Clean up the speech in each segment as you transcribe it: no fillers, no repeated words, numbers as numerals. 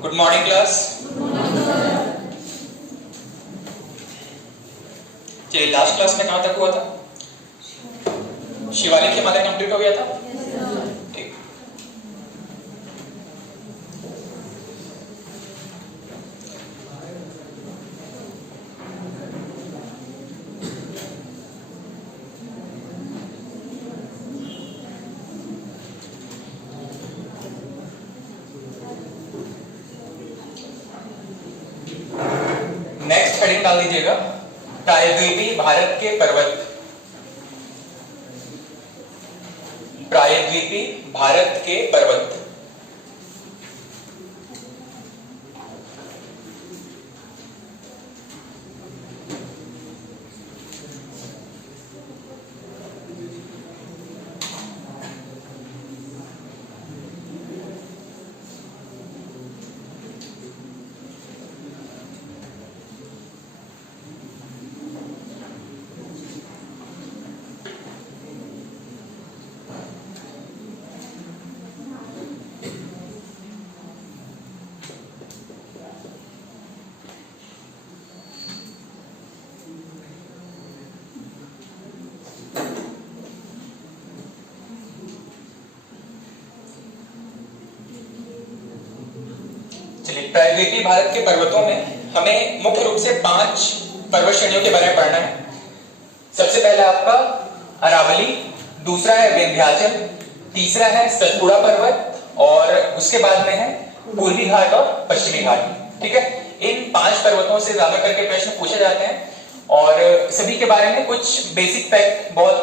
Good morning class. चलिए, last class में कहां तक हुआ था? शिवालिक हिमालय कंप्लीट हो गया था। ठीक। नेक्स्ट हेडिंग डाल दीजिएगा, प्रायद्वीपीय भारत के पर्वत। प्रायद्वीपीय भारत के पर्वत। प्रायद्वीपीय भारत के पर्वतों में हमें मुख्य रूप से 5 पर्वत श्रेणियों के बारे में पढ़ना है। सबसे पहला आपका अरावली, दूसरा है विंध्याचल, तीसरा है सतपुड़ा पर्वत और उसके बाद में है पूर्वी घाट और पश्चिमी घाट। ठीक है, इन 5 पर्वतों से ज्यादा करके प्रश्न पूछे जाते हैं और सभी के बारे में कुछ बेसिक फैक्ट बहुत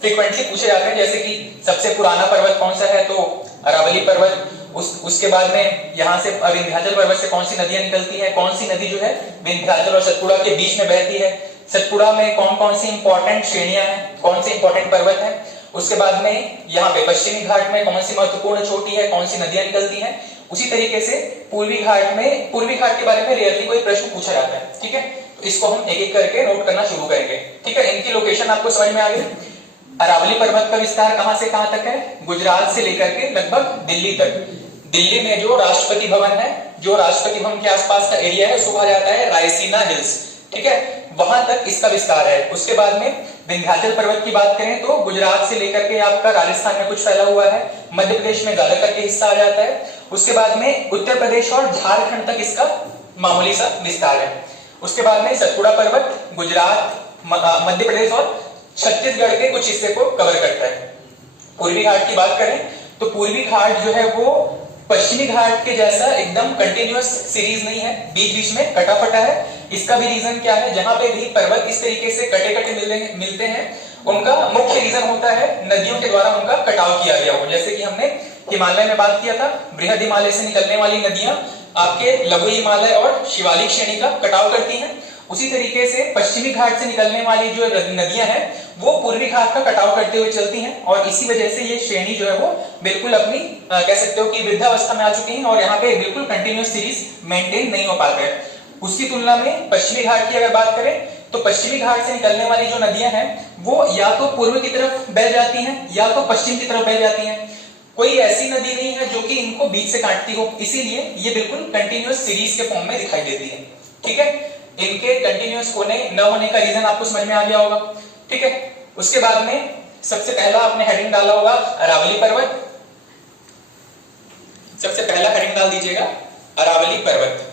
फ्रीक्वेंटली पूछे जाते हैं, जैसे कि सबसे पुराना पर्वत कौन सा है, तो अरावली पर्वत। उसके बाद में यहाँ से विंध्याचल पर्वत से कौन सी नदियां निकलती हैं, कौन सी नदी जो है विंध्याचल और सतपुड़ा के बीच में बहती है, सतपुड़ा में कौन कौन सी इंपॉर्टेंट श्रेणियां हैं, कौन से इंपॉर्टेंट पर्वत हैं। उसके बाद में यहाँ पे पश्चिमी घाट में कौन सी महत्वपूर्ण चोटी है, कौन सी नदियां निकलती हैं। उसी तरीके से पूर्वी घाट के बारे में रेयरली कोई प्रश्न पूछा जाता है। ठीक है, तो इसको हम एक एक करके नोट करना शुरू करेंगे। ठीक है, इनकी लोकेशन आपको समझ में आ गई। अरावली पर्वत का विस्तार कहां से कहां तक है? गुजरात से लेकर के लगभग दिल्ली तक। दिल्ली में जो राष्ट्रपति भवन है, जो राष्ट्रपति भवन के आसपास का एरिया है, उसको कहा जाता है रायसीना हिल्स। ठीक है, वहां तक इसका विस्तार है। उसके बाद में विंध्याचल पर्वत की बात करें तो गुजरात से लेकर के आपका राजस्थान में कुछ फैला हुआ है, मध्य प्रदेश में ज्यादा करके हिस्सा आ जाता है। उसके बाद में उत्तर प्रदेश और झारखंड तक इसका मामूली सा विस्तार है। उसके बाद में सतपुड़ा पर्वत गुजरात, मध्य प्रदेश और छत्तीसगढ़ के कुछ हिस्से को कवर करता है। पूर्वी घाट की बात करें तो पूर्वी घाट जो है वो पश्चिमी घाट के जैसा एकदम कंटिन्यूअस सीरीज नहीं है, बीच बीच में कटा फटा है। इसका भी रीजन क्या है, जहां पे भी पर्वत इस तरीके से कटे कटे मिलते हैं, उनका मुख्य रीजन होता है नदियों के द्वारा उनका कटाव किया गया हो। जैसे कि हमने हिमालय में बात किया था, बृहद हिमालय से निकलने वाली नदियां आपके लघु हिमालय और शिवालिक श्रेणी का कटाव करती हैं। उसी तरीके से पश्चिमी घाट से निकलने वाली जो नदियां हैं वो पूर्वी घाट का कटाव करते हुए चलती हैं और इसी वजह से ये श्रेणी जो है वो बिल्कुल अपनी कह सकते हो कि वृद्धावस्था में आ चुकी है और यहाँ पे बिल्कुल कंटिन्यूअस सीरीज मेंटेन नहीं हो पाता है। उसकी तुलना में पश्चिमी घाट की अगर बात करें तो पश्चिमी घाट से निकलने वाली जो नदियां हैं वो या तो पूर्व की तरफ बह जाती हैं या तो पश्चिम की तरफ बह जाती हैं। कोई ऐसी नदी नहीं है जो कि इनको बीच से काटती हो, इसीलिए ये बिल्कुल कंटिन्यूअस सीरीज के फॉर्म में दिखाई देती है। ठीक है, इनके कंटिन्यूअस होने न होने का रीजन आपको समझ में आ गया होगा। ठीक है, उसके बाद में सबसे पहला आपने हेडिंग डाला होगा अरावली पर्वत। सबसे पहला हेडिंग डाल दीजिएगा अरावली पर्वत।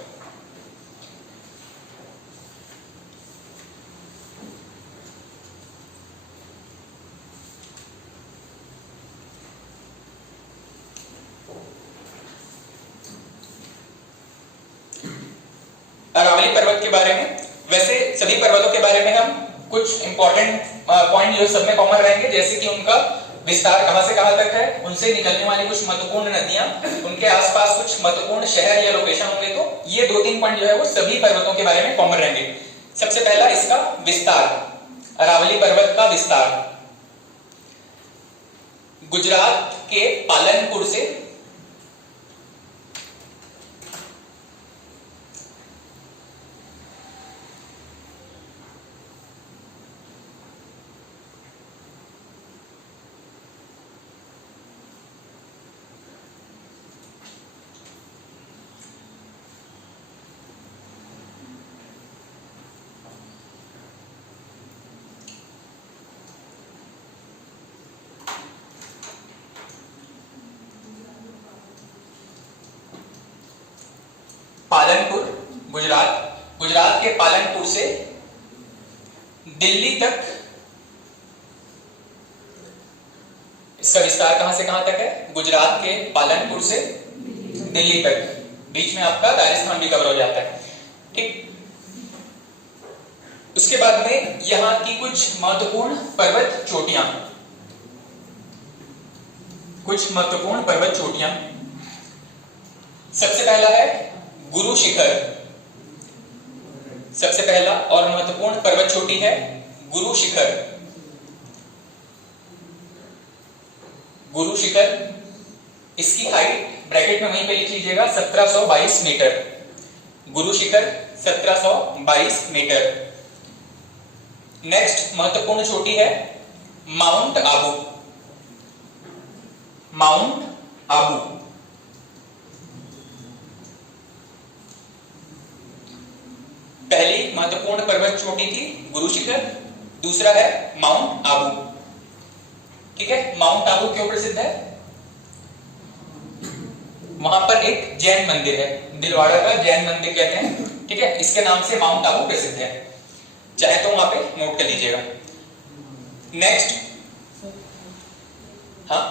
अरावली पर्वत के बारे में, वैसे सभी पर्वतों के बारे में हम कुछ इंपॉर्टेंट पॉइंट जो सब में कॉमन रहेंगे, जैसे कि उनका विस्तार कहां से कहां तक है, उनसे निकलने वाली कुछ महत्वपूर्ण नदियां, उनके आसपास कुछ महत्वपूर्ण शहर या लोकेशन होंगे। तो ये 2-3 पॉइंट जो है वो सभी पर्वतों के बारे में कॉमन रहेंगे। सबसे पहला इसका विस्तार, अरावली पर्वत का विस्तार गुजरात के पालनपुर से गुजरात, गुजरात के पालनपुर से दिल्ली तक, इसका विस्तार कहां से कहां तक है? गुजरात के पालनपुर से दिल्ली तक, बीच में आपका राजस्थान भी कवर हो जाता है। ठीक, उसके बाद में यहां की कुछ महत्वपूर्ण पर्वत चोटियां, कुछ महत्वपूर्ण पर्वत चोटियां। सबसे पहला है गुरु शिखर, सबसे पहला और महत्वपूर्ण पर्वत चोटी है गुरु शिखर। गुरु शिखर, इसकी हाइट ब्रैकेट में वहीं पे लिख लीजिएगा 1722 metre. Guru Shikhar 1722 metre. Next महत्वपूर्ण चोटी है माउंट आबू, माउंट आबू। पहली महत्वपूर्ण पर्वत चोटी थी गुरु शिखर, दूसरा है माउंट आबू। ठीक है, माउंट आबू क्यों प्रसिद्ध है? वहां पर एक जैन मंदिर है, दिलवाड़ा का जैन मंदिर कहते हैं। ठीक है, इसके नाम से माउंट आबू प्रसिद्ध है, चाहे तो वहां पे नोट कर लीजिएगा। नेक्स्ट, हाँ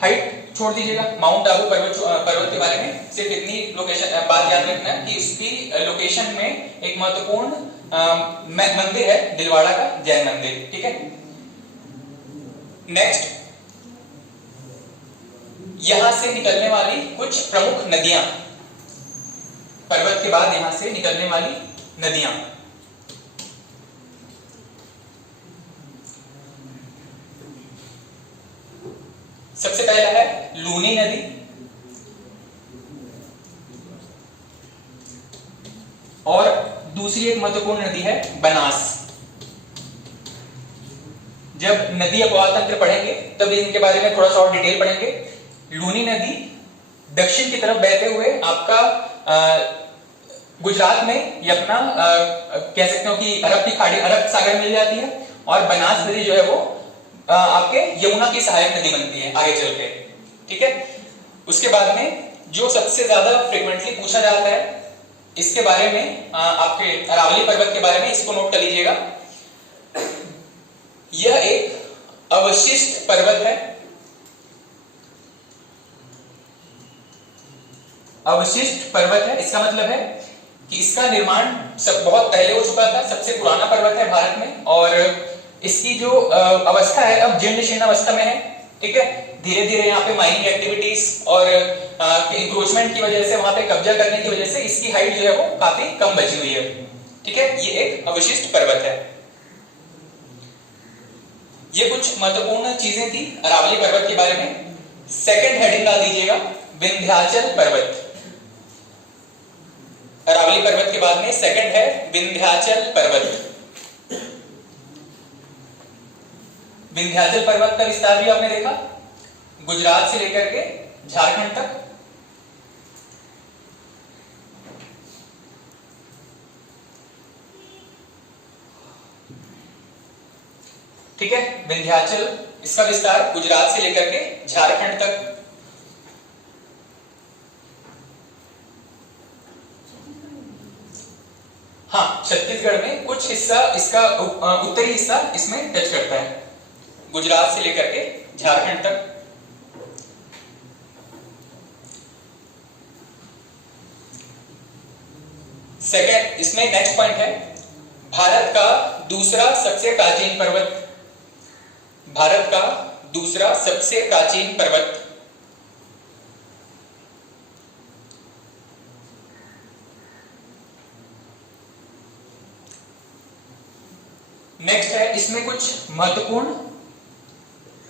हाइट छोड़ दीजिएगा। माउंट आबू पर्वत के बारे में सिर्फ इतनी लोकेशन बात याद रखना है कि इसकी लोकेशन में एक महत्वपूर्ण मंदिर है दिलवाड़ा का जैन मंदिर। ठीक है, नेक्स्ट, यहां से निकलने वाली कुछ प्रमुख नदियां, पर्वत के बाद यहां से निकलने वाली नदियां। सबसे पहला है लूनी नदी, और दूसरी एक महत्वपूर्ण नदी है बनास। जब नदी अपवाह तंत्र पढ़ेंगे तब इनके बारे में थोड़ा सा और डिटेल पढ़ेंगे। लूनी नदी दक्षिण की तरफ बहते हुए आपका गुजरात में ये अपना कह सकते हो कि अरब की खाड़ी, अरब सागर मिल जाती है, और बनास नदी जो है वो आपके यमुना की सहायक नदी बनती है आगे चल के। ठीक है, उसके बाद में जो सबसे ज्यादा फ्रीक्वेंटली पूछा जाता है इसके बारे में, आपके अरावली पर्वत के बारे में, इसको नोट कर लीजिएगा। यह एक अवशिष्ट पर्वत है, अवशिष्ट पर्वत है। इसका मतलब है कि इसका निर्माण बहुत पहले हो चुका था, सबसे पुराना पर्वत है भारत में, और इसकी जो अवस्था है अब जीर्ण शीर्ण अवस्था में है। ठीक है, धीरे धीरे यहाँ पे माइनिंग एक्टिविटीज और इंक्रोचमेंट की वजह से, वहां पे कब्जा करने की वजह से इसकी हाइट जो है वो काफी कम बची हुई है। ठीक है, ये एक अवशिष्ट पर्वत है। ये कुछ महत्वपूर्ण चीजें थी अरावली पर्वत के बारे में। सेकंड हेडिंग डाल दीजिएगा विंध्याचल पर्वत। अरावली पर्वत के बाद में सेकंड है विंध्याचल पर्वत। विंध्याचल पर्वत का विस्तार भी आपने देखा, गुजरात से लेकर के झारखंड तक। ठीक है, विंध्याचल, इसका विस्तार गुजरात से लेकर के झारखंड तक। हाँ, छत्तीसगढ़ में कुछ हिस्सा, इसका उत्तरी हिस्सा इसमें टच करता है, गुजरात से लेकर के झारखंड तक। सेकंड, इसमें नेक्स्ट पॉइंट है भारत का दूसरा सबसे प्राचीन पर्वत। भारत का दूसरा सबसे प्राचीन पर्वत। नेक्स्ट है, इसमें कुछ महत्वपूर्ण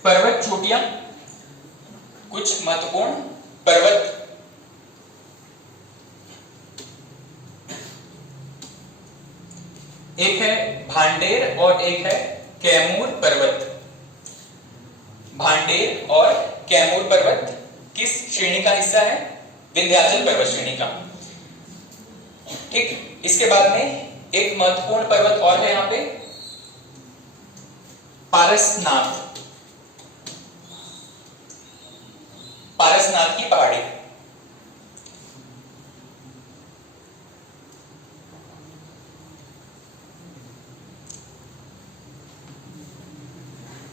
पर्वत चोटियां, कुछ महत्वपूर्ण पर्वत। एक है भांडेर और एक है कैमूर पर्वत। भांडेर और कैमूर पर्वत किस श्रेणी का हिस्सा है? विंध्याचल पर्वत श्रेणी का। ठीक, इसके बाद में एक महत्वपूर्ण पर्वत और है यहां पे, पारसनाथ। पारसनाथ की पहाड़ी।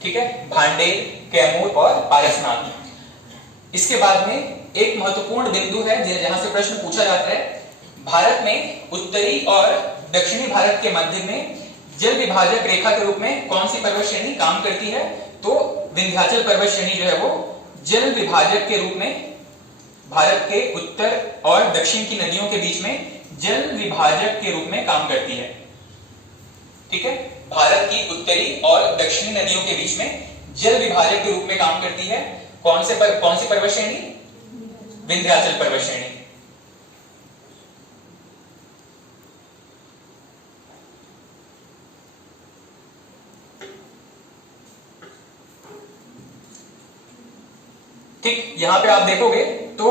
ठीक है, भांडेर, कैमूर और पारसनाथ। इसके बाद में एक महत्वपूर्ण बिंदु है जहां से प्रश्न पूछा जाता है, भारत में उत्तरी और दक्षिणी भारत के मध्य में जल विभाजक रेखा के रूप में कौन सी पर्वत श्रेणी काम करती है? तो विंध्याचल पर्वत श्रेणी जो है वो जल विभाजक के रूप में भारत के उत्तर और दक्षिण की नदियों के बीच में जल विभाजक के रूप में काम करती है। ठीक है, भारत की उत्तरी और दक्षिणी नदियों के बीच में जल विभाजक के रूप में काम करती है। कौन सी पर्वत श्रेणी? विंध्याचल पर्वत श्रेणी। ठीक, यहां पे आप देखोगे तो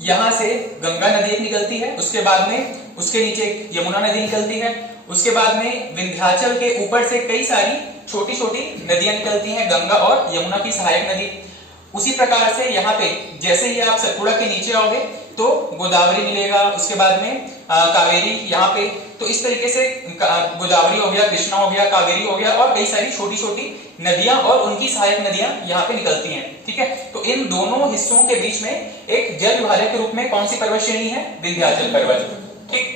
यहां से गंगा नदी एक निकलती है, उसके बाद में उसके नीचे यमुना नदी निकलती है, उसके बाद में विंध्याचल के ऊपर से कई सारी छोटी छोटी नदियां निकलती हैं, गंगा और यमुना की सहायक नदी। उसी प्रकार से यहाँ पे जैसे ही आप सतपुड़ा के नीचे आओगे तो गोदावरी मिलेगा, उसके बाद में कावेरी यहाँ पे, तो इस तरीके से गोदावरी हो गया, कृष्णा हो गया, कावेरी हो गया और कई सारी छोटी छोटी नदियां और उनकी सहायक नदियां यहाँ पे निकलती हैं। ठीक है, तो इन दोनों हिस्सों के बीच में एक जल विभाजक के रूप में कौन सी पर्वत श्रेणी है? विंध्याचल पर्वत। ठीक,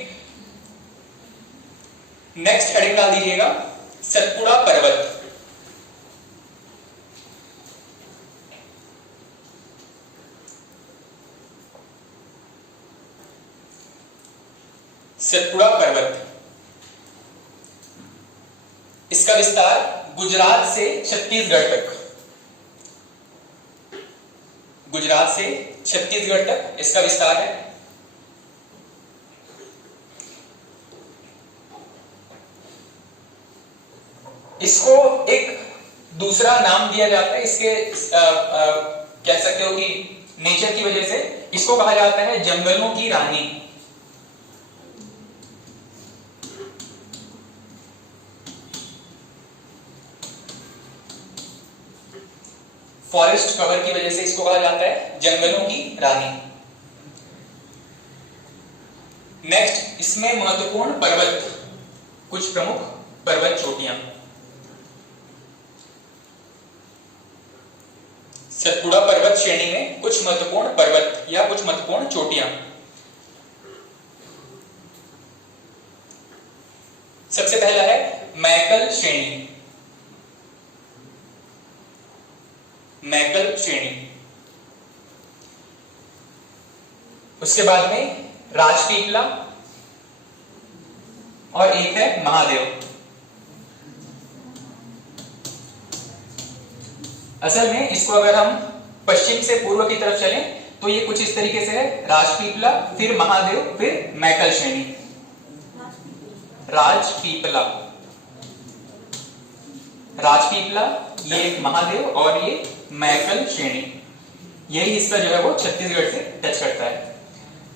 नेक्स्ट हेडिंग डाल दीजिएगा सतपुड़ा पर्वत। सतपुड़ा पर्वत, इसका विस्तार गुजरात से छत्तीसगढ़ तक, गुजरात से छत्तीसगढ़ तक इसका विस्तार है। इसको एक दूसरा नाम दिया जाता है, इसके कह सकते हो कि नेचर की वजह से इसको कहा जाता है जंगलों की रानी। फॉरेस्ट कवर की वजह से इसको कहा जाता है जंगलों की रानी। नेक्स्ट, इसमें महत्वपूर्ण पर्वत, कुछ प्रमुख पर्वत चोटियां। सतपुड़ा पर्वत श्रेणी में कुछ महत्वपूर्ण पर्वत या कुछ महत्वपूर्ण चोटियां। सबसे पहला है मैकल श्रेणी। मैकल श्रेणी, उसके बाद में राजपीपला और एक है महादेव। असल में इसको अगर हम पश्चिम से पूर्व की तरफ चलें तो ये कुछ इस तरीके से है, राजपीपला, फिर महादेव, फिर मैकल श्रेणी। राजपीपला, राजपीपला, ये महादेव और ये मैकल श्रेणी। यही हिस्सा जो है वो छत्तीसगढ़ से टच करता है।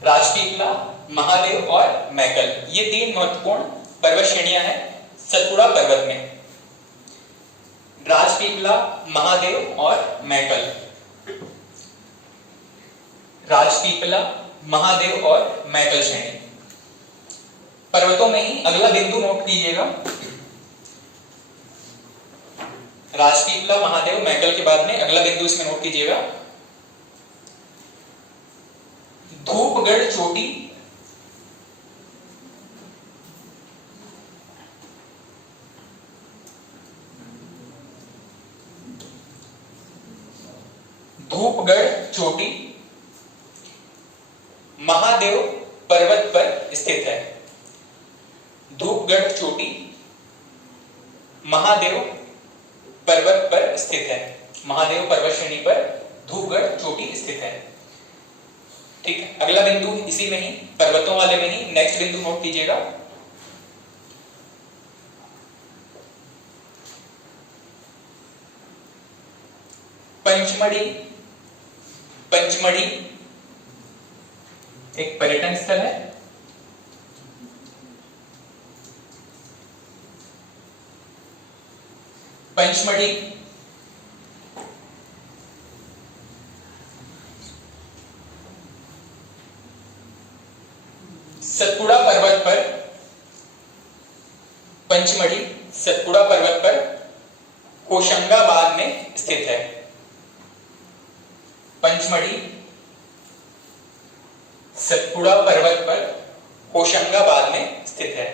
राजपीपला, महादेव और मैकल, ये तीन महत्वपूर्ण पर्वत श्रेणियां हैं सतपुड़ा पर्वत में। राजपीपला, महादेव और मैकल, राजपीपला, महादेव और मैकल श्रेणी। पर्वतों में ही अगला बिंदु नोट कीजिएगा, राजपीपला, महादेव, मैकल के बाद में अगला बिंदु इसमें नोट कीजिएगा, धूपगढ़ चोटी। धूपगढ़ चोटी महादेव पर्वत पर स्थित है। धूपगढ़ चोटी महादेव पर्वत पर स्थित है। महादेव पर्वत श्रेणी पर धूपगढ़ चोटी स्थित है। ठीक है, अगला बिंदु इसी में ही, पर्वतों वाले में ही नेक्स्ट बिंदु नोट कीजिएगा, पंचमढ़ी। पंचमढ़ी एक पर्यटन स्थल है। पंचमढ़ी सतपुड़ा पर्वत पर, पंचमढ़ी सतपुड़ा पर्वत पर होशंगाबाद में स्थित है। पंचमढ़ी सतपुड़ा पर्वत पर होशंगाबाद में स्थित है।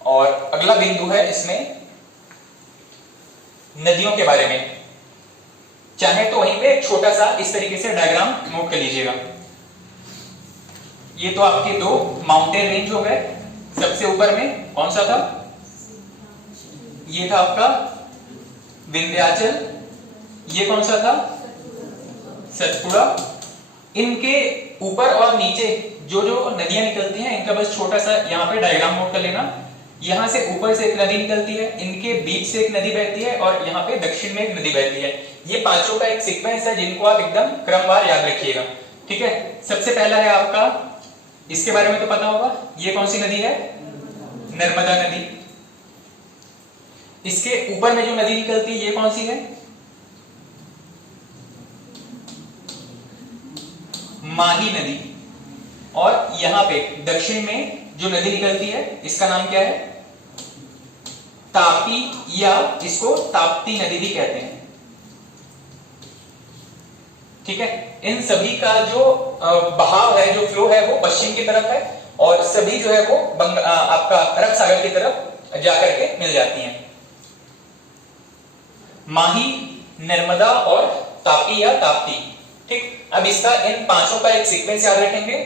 और अगला बिंदु है इसमें नदियों के बारे में। चाहे तो वहीं पे एक छोटा सा इस तरीके से डायग्राम नोट कर लीजिएगा। ये तो आपके दो माउंटेन रेंज हो गए। सबसे ऊपर में कौन सा था? ये था आपका विंध्याचल। ये कौन सा था? सतपुड़ा। इनके ऊपर और नीचे जो जो नदियां निकलती हैं, इनका बस छोटा सा यहाँ पे डायग्राम नोट कर लेना। यहां से ऊपर से एक नदी निकलती है, इनके बीच से एक नदी बहती है, और यहाँ पे दक्षिण में एक नदी बहती है। ये पांचों का एक सीक्वेंस है जिनको आप एकदम क्रमवार याद रखिएगा। ठीक है, सबसे पहला है आपका, इसके बारे में तो पता होगा, ये कौन सी नदी है? नर्मदा नदी। इसके ऊपर में जो नदी निकलती है ये कौन सी है? माही नदी। और यहां पे दक्षिण में जो नदी निकलती है इसका नाम क्या है? तापी, या इसको ताप्ती नदी भी कहते हैं। ठीक है, इन सभी का जो बहाव है, जो फ्लो है, वो पश्चिम की तरफ है, और सभी जो है वो आपका अरब सागर की तरफ जाकर के मिल जाती हैं। माही, नर्मदा और तापी या ताप्ती। ठीक, अब इसका इन पांचों का एक सीक्वेंस याद रखेंगे।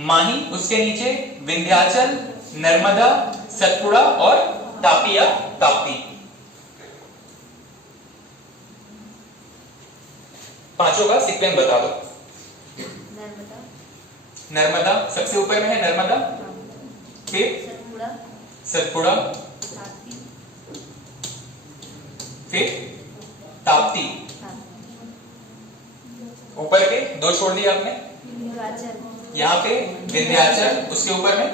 माही, उसके नीचे विंध्याचल, नर्मदा, सतपुड़ा और तापी या ताप्ती। पांचों का सीक्वेंस बता दो। नर्मदा सबसे ऊपर में है, नर्मदा, फिर सतपुड़ा, फिर ताप्ती। ऊपर के दो छोड़ दिए आपने। यहाँ पे विंध्याचल, उसके ऊपर में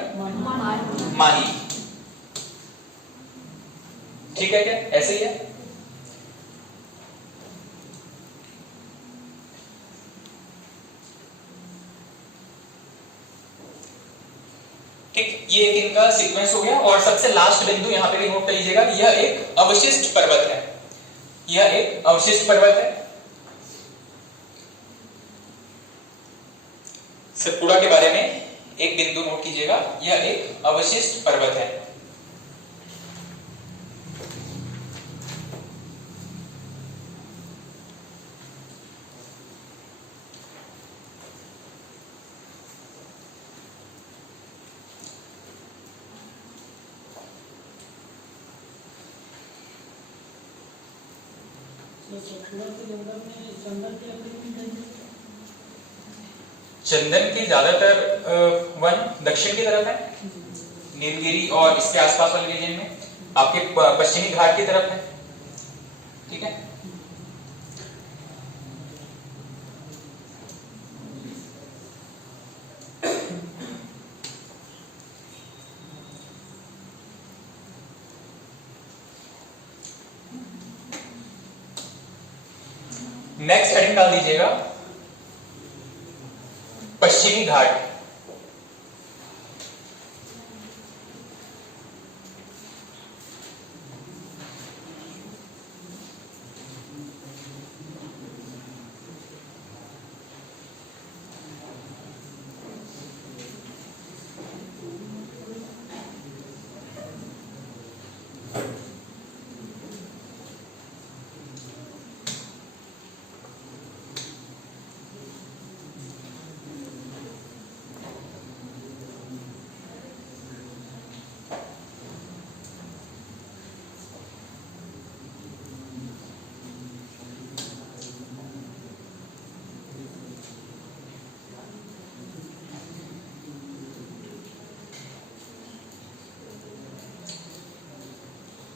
माही। ठीक है क्या? ऐसे ही है। ठीक, ये एक इनका सीक्वेंस हो गया। और सबसे लास्ट बिंदु यहाँ पे भी नोट कर लीजिएगा, यह एक अवशिष्ट पर्वत है। यह एक अवशिष्ट पर्वत है। सतपुड़ा के बारे में एक बिंदु नोट कीजिएगा, यह एक अवशिष्ट पर्वत है। चंदन के ज्यादातर वन दक्षिण की तरफ है, नीलगिरी और इसके आसपास वाले रीजन में, आपके पश्चिमी घाट की तरफ है। ठीक है, नेक्स्ट हेडिंग डाल दीजिएगा पश्चिमी घाट।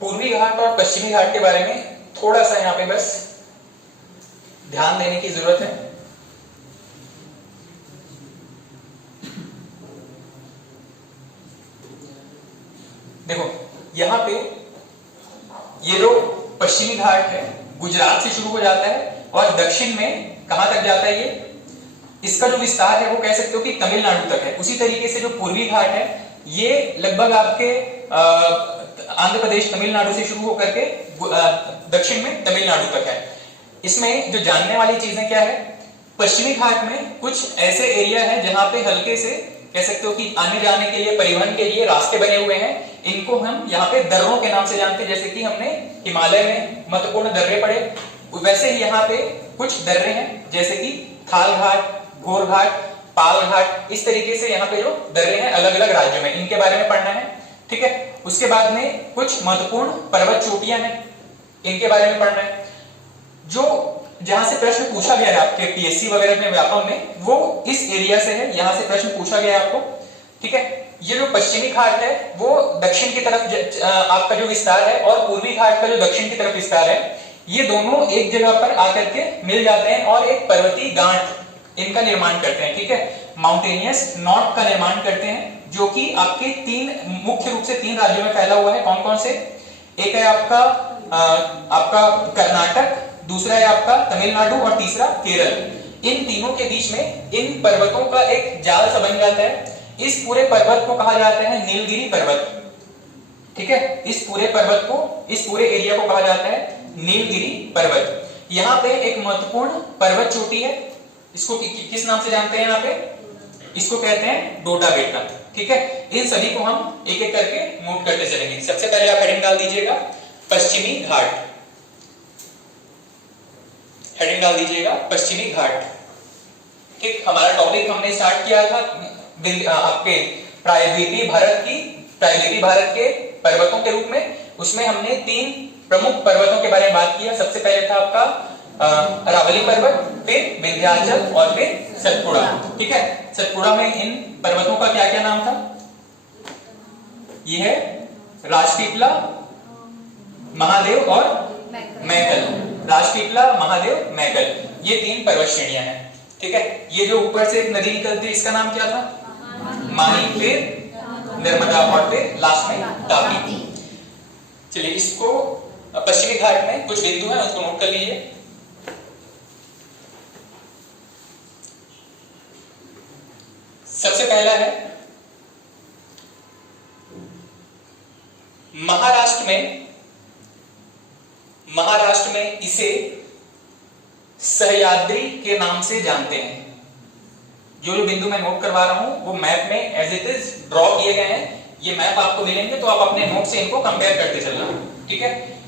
पूर्वी घाट और पश्चिमी घाट के बारे में थोड़ा सा यहाँ पे बस ध्यान देने की जरूरत है। देखो यहाँ पे ये जो पश्चिमी घाट है गुजरात से शुरू हो जाता है और दक्षिण में कहां तक जाता है ये, इसका जो विस्तार है वो कह सकते हो कि तमिलनाडु तक है। उसी तरीके से जो पूर्वी घाट है ये लगभग आपके आंध्र प्रदेश तमिलनाडु से शुरू होकर के दक्षिण में तमिलनाडु तक है। इसमें जो जानने वाली चीजें क्या है, पश्चिमी घाट में कुछ ऐसे एरिया है जहां पे हल्के से कह सकते हो कि आने जाने के लिए, परिवहन के लिए रास्ते बने हुए हैं। इनको हम यहाँ पे दर्रों के नाम से जानते हैं। जैसे कि हमने हिमालय में महत्वपूर्ण दर्रे पढ़े, वैसे ही यहाँ पे कुछ दर्रे हैं जैसे कि थाल घाट, घोर घाट, पाल घाट, इस तरीके से यहाँ पे जो दर्रे हैं अलग अलग राज्यों में, इनके बारे में पढ़ना है। ठीक है, उसके बाद में कुछ महत्वपूर्ण पर्वत चोटियां हैं, इनके बारे में पढ़ना है। जो जहां से प्रश्न पूछा गया है आपके पीएससी वगैरह में, व्यापम में, वो इस एरिया से है, यहां से प्रश्न पूछा गया है आपको। ठीक है, ये जो पश्चिमी घाट है वो दक्षिण की तरफ आपका जो विस्तार है, और पूर्वी घाट का जो दक्षिण की तरफ विस्तार है, ये दोनों एक जगह पर आकर के मिल जाते हैं और एक पर्वतीय गांठ इनका निर्माण करते हैं। ठीक है, माउंटेनियस नॉट का निर्माण करते हैं, जो कि आपके मुख्य रूप से तीन राज्यों में फैला हुआ है। कौन कौन से, एक है आपका कर्नाटक, दूसरा है आपका तमिलनाडु और तीसरा केरल। इन तीनों के बीच में इन पर्वतों का एक जाल सा बन जाता है। इस पूरे पर्वत को कहा जाता है नीलगिरी पर्वत। ठीक है, इस पूरे पर्वत को, इस पूरे एरिया को कहा जाता है नीलगिरी पर्वत। यहाँ पे एक महत्वपूर्ण पर्वत चोटी है, इसको किस नाम से जानते हैं यहाँ पे, इसको कहते हैं डोडा बेटा। ठीक है, इन सभी को हम एक एक करके नोट करते चलेंगे। सबसे पहले आप हेडिंग डाल दीजिएगा पश्चिमी घाट, हेडिंग डाल दीजिएगा पश्चिमी घाट। ठीक, हमारा टॉपिक हमने स्टार्ट किया था आपके प्रायद्वीपीय भारत के पर्वतों के रूप में। उसमें हमने तीन प्रमुख पर्वतों के बारे में बात किया। सबसे पहले था आपका अरावली पर्वत, फिर विंध्याचल और फिर सतपुड़ा। ठीक है, सतपुड़ा में इन पर्वतों का क्या क्या नाम था, ये है राजपीपला, महादेव और मैकल। राजपीपला, महादेव, मैकल, ये तीन पर्वत श्रेणियां हैं। ठीक है, ये जो ऊपर से एक नदी निकलती है इसका नाम क्या था, माही, फिर नर्मदा और फिर लास्ट में तापी। चलिए, इसको पश्चिमी घाट में कुछ बिंदु हैं उसको नोट कर लीजिए। सबसे पहला है महाराष्ट्र में इसे सह्याद्री के नाम से जानते हैं। जो बिंदु मैं नोट करवा रहा हूं वो मैप में एज इट इज ड्रॉ किए गए हैं। ये मैप आपको मिलेंगे तो आप अपने नोट से इनको कंपेयर करते चलना। ठीक है,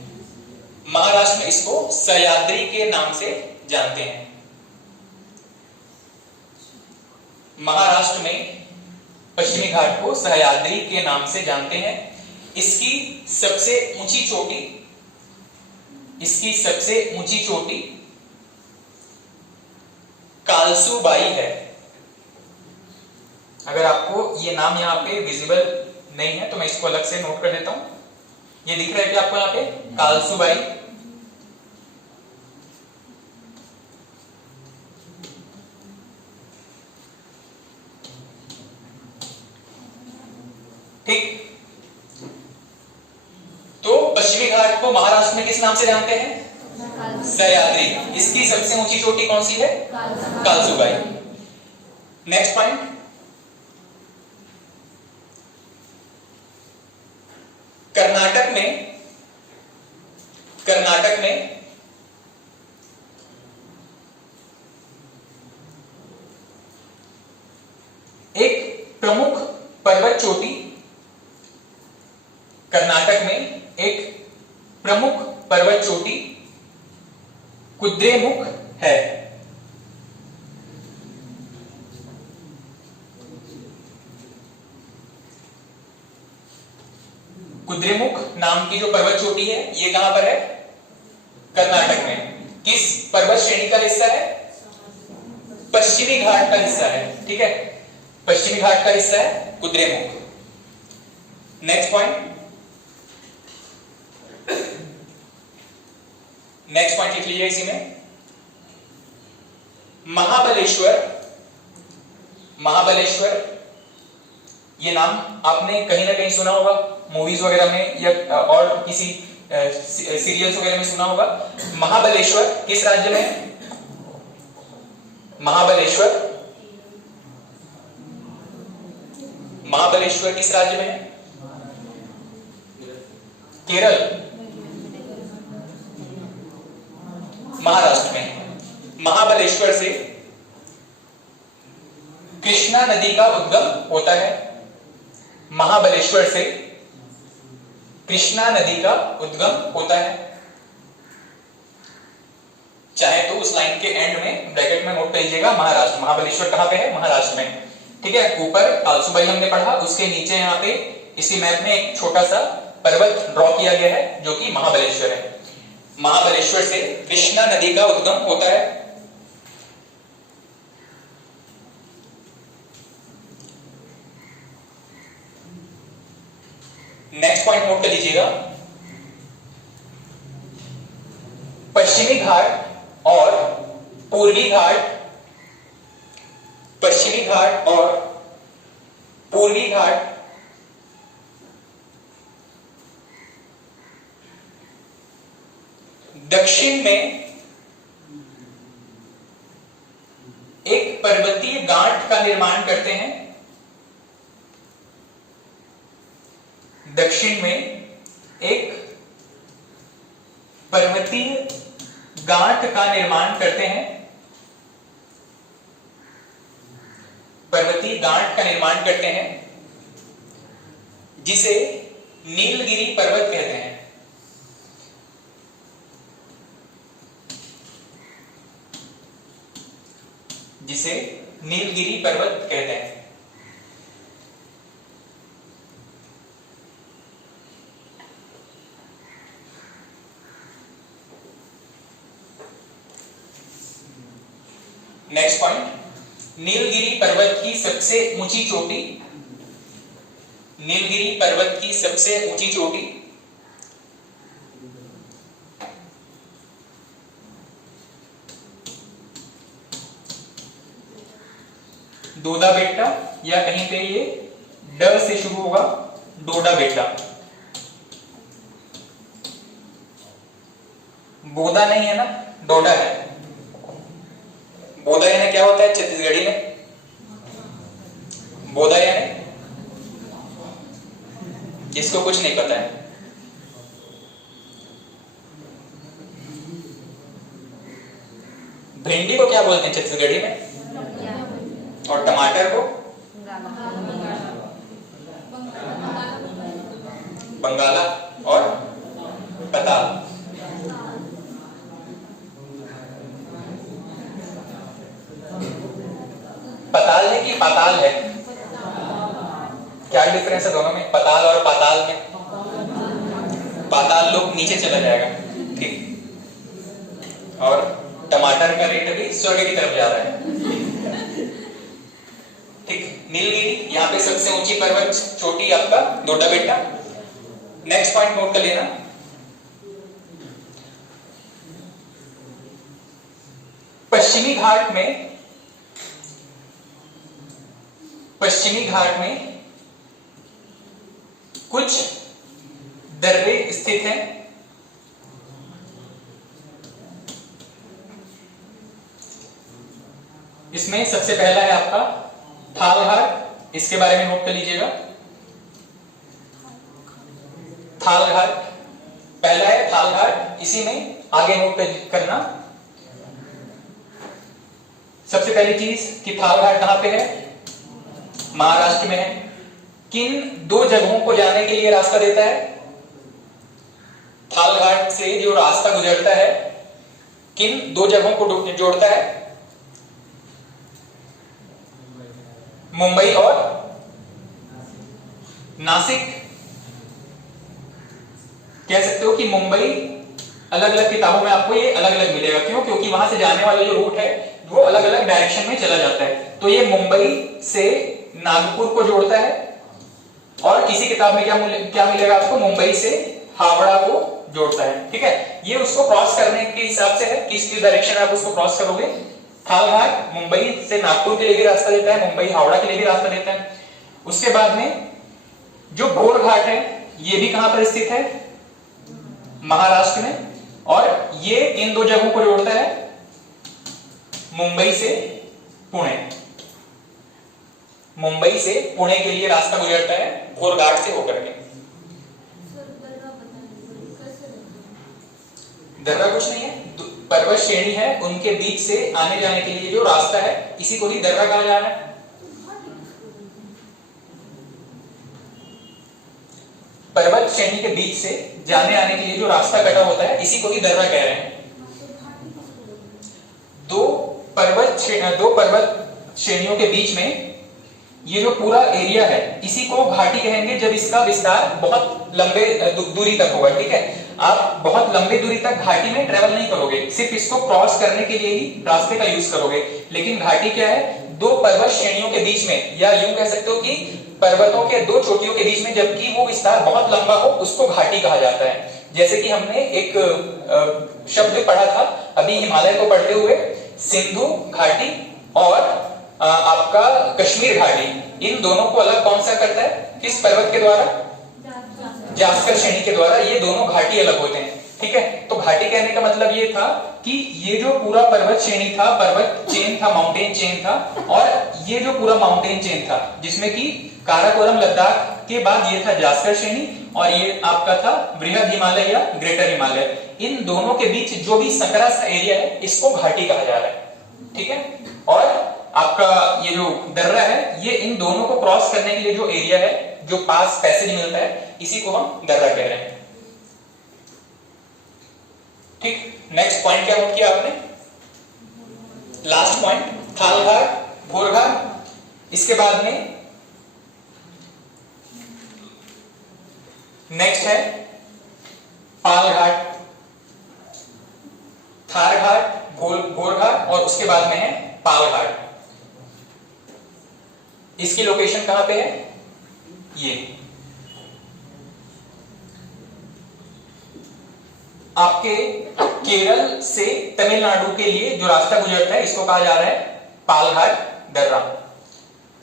महाराष्ट्र में इसको सह्याद्री के नाम से जानते हैं। महाराष्ट्र में पश्चिमी घाट को सह्याद्री के नाम से जानते हैं। इसकी सबसे ऊंची चोटी कालसूबाई है। अगर आपको ये नाम यहाँ पे विजिबल नहीं है तो मैं इसको अलग से नोट कर देता हूं। ये दिख रहा है कि आपको यहाँ पे कालसूबाई। ठीक, तो पश्चिमी घाट को महाराष्ट्र में किस नाम से जानते हैं, सह्याद्री। इसकी सबसे ऊंची चोटी कौन सी है, कालसूबाई। नेक्स्ट पॉइंट, कर्नाटक में एक प्रमुख पर्वत चोटी, कर्नाटक में एक प्रमुख पर्वत चोटी कुद्रेमुख है। कुद्रेमुख नाम की जो पर्वत चोटी है ये कहां पर है, कर्नाटक में। किस पर्वत श्रेणी का हिस्सा है, पश्चिमी घाट का हिस्सा है। ठीक है, पश्चिमी घाट का हिस्सा है कुद्रेमुख। नेक्स्ट पॉइंट, लिख लीजिए इसी में, महाबलेश्वर ये नाम आपने कहीं ना कहीं सुना होगा, मूवीज वगैरह में या और किसी सीरियल्स वगैरह में सुना होगा। महाबलेश्वर किस राज्य में, महाबलेश्वर, महाबलेश्वर किस राज्य में है? केरल, महाराष्ट्र में। महाबलेश्वर से कृष्णा नदी का उद्गम होता है। महाबलेश्वर से कृष्णा नदी का उद्गम होता है। चाहे तो उस लाइन के एंड में ब्रैकेट में नोट कर लीजिएगा महाराष्ट्र। महाबलेश्वर कहां पे है? महाराष्ट्र में। ठीक है, ऊपर आलसूबाई हमने पढ़ा, उसके नीचे यहाँ पे इसी मैप में एक छोटा सा पर्वत ड्रॉ किया गया है जो कि महाबलेश्वर है। महाबलेश्वर से कृष्णा नदी का उद्गम होता है। नेक्स्ट पॉइंट नोट कर लीजिएगा, पश्चिमी घाट और पूर्वी घाट, पश्चिमी घाट और पूर्वी घाट दक्षिण में एक पर्वतीय गांठ का निर्माण करते हैं। दक्षिण में एक पर्वतीय गांठ का निर्माण करते हैं। पर्वतीय गांठ का निर्माण करते हैं जिसे नीलगिरी पर्वत कहते हैं। जिसे नीलगिरी पर्वत कहते हैं। नेक्स्ट पॉइंट, नीलगिरी पर्वत की सबसे ऊंची चोटी, नीलगिरी पर्वत की सबसे ऊंची चोटी दोदा बेट्टा, या कहीं पे ये ड से शुरू होगा, डोडा बेट्टा। बोदा नहीं है ना, डोडा है। बोदा यानी क्या होता है छत्तीसगढ़ी में? बोदा यानी जिसको कुछ नहीं पता है। भिंडी को क्या बोलते हैं छत्तीसगढ़ी में? और टमाटर को? बंगाला। और पताल। पताल है कि पाताल है? क्या डिफरेंस है दोनों में, पताल और पाताल में? पाताल लोग नीचे चला जाएगा, ठीक। और टमाटर का रेट अभी स्वर्ग की तरफ जा रहा है, ठीक। नीलगिरी यहाँ पे सबसे ऊंची पर्वत चोटी आपका डोडा बेट्टा। नेक्स्ट पॉइंट नोट कर लेना, पश्चिमी घाट में, पश्चिमी घाट में कुछ दर्रे स्थित हैं। इसमें सबसे पहला है आपका थाल घाट, इसके बारे में नोट कर लीजिएगा। थाल घाट पहला है, थाल घाट, इसी में आगे नोट करना। सबसे पहली चीज कि थाल घाट कहां पे है? महाराष्ट्र में है। किन दो जगहों को जाने के लिए रास्ता देता है? थाल घाट से जो रास्ता गुजरता है किन दो जगहों को जोड़ता है? मुंबई और नासिक। कह सकते हो कि मुंबई अलग अलग किताबों में आपको ये अलग अलग मिलेगा। क्यों? क्योंकि वहां से जाने वाला जो रूट है वो अलग अलग डायरेक्शन में चला जाता है। तो ये मुंबई से नागपुर को जोड़ता है, और किसी किताब में क्या मिलेगा आपको? मुंबई से हावड़ा को जोड़ता है, ठीक है। ये उसको क्रॉस करने के हिसाब से है, किस डायरेक्शन में आप उसको क्रॉस करोगे। थाल घाट मुंबई से नागपुर के लिए भी रास्ता देता है, मुंबई हावड़ा के लिए भी रास्ता देता है। उसके बाद में जो घोर घाट है ये भी कहां पर स्थित है? महाराष्ट्र में, और ये इन दो जगहों को जोड़ता है, मुंबई से पुणे। मुंबई से पुणे के लिए रास्ता गुजरता है घोरघाट से होकर के। दर्रा कुछ नहीं है, पर्वत श्रेणी है, उनके बीच से आने जाने के लिए जो रास्ता है इसी को ही दर्रा कहा जा रहा है। पर्वत श्रेणी के बीच से जाने आने के लिए जो रास्ता कटा होता है इसी को ही दर्रा कह रहे हैं। दो पर्वत श्रेणियों के बीच में ये जो पूरा एरिया है इसी को घाटी कहेंगे जब इसका विस्तार बहुत लंबे दूरी तक होगा। ठीक है, आप बहुत लंबे दूरी तक घाटी में ट्रेवल नहीं करोगे, सिर्फ इसको क्रॉस करने के लिए ही रास्ते का यूज करोगे। लेकिन घाटी क्या है, दो पर्वत श्रेणियों के बीच में, या यूं कह सकते हो कि पर्वतों के दो चोटियों के बीच में जबकि वो विस्तार बहुत लंबा हो उसको घाटी कहा जाता है। जैसे कि हमने एक शब्द पढ़ा था अभी हिमालय को पढ़ते हुए, सिंधु घाटी और आपका कश्मीर घाटी, इन दोनों को अलग कौन सा करता है, किस पर्वत के द्वारा, जास्कर श्रेणी के द्वारा ये दोनों घाटी अलग होते हैं। ठीक है, तो घाटी कहने का मतलब ये था कि ये जो पूरा पर्वत श्रेणी था, पर्वत चेन था, माउंटेन चेन था, और ये जो पूरा माउंटेन चेन था जिसमें कि काराकोरम लद्दाख के बाद ये था जास्कर श्रेणी और ये आपका था बृहद हिमालय या ग्रेटर हिमालय, इन दोनों के बीच जो भी संकरा सा एरिया है इसको घाटी कहा जा रहा है। ठीक है, और आपका ये जो दर्रा है ये इन दोनों को क्रॉस करने के लिए जो एरिया है, जो पास पैसेज मिलता है, इसी को हम दर्रा कह रहे हैं। ठीक, नेक्स्ट पॉइंट क्या नोट किया आपने, लास्ट पॉइंट थालघाट घोरघाट। इसके बाद में नेक्स्ट है पालघाट, थारघाट, घोरघाट और उसके बाद में है पालघाट। इसकी लोकेशन कहां पे है, ये आपके केरल से तमिलनाडु के लिए जो रास्ता गुजरता है इसको कहा जा रहा है पालघाट दर्रा।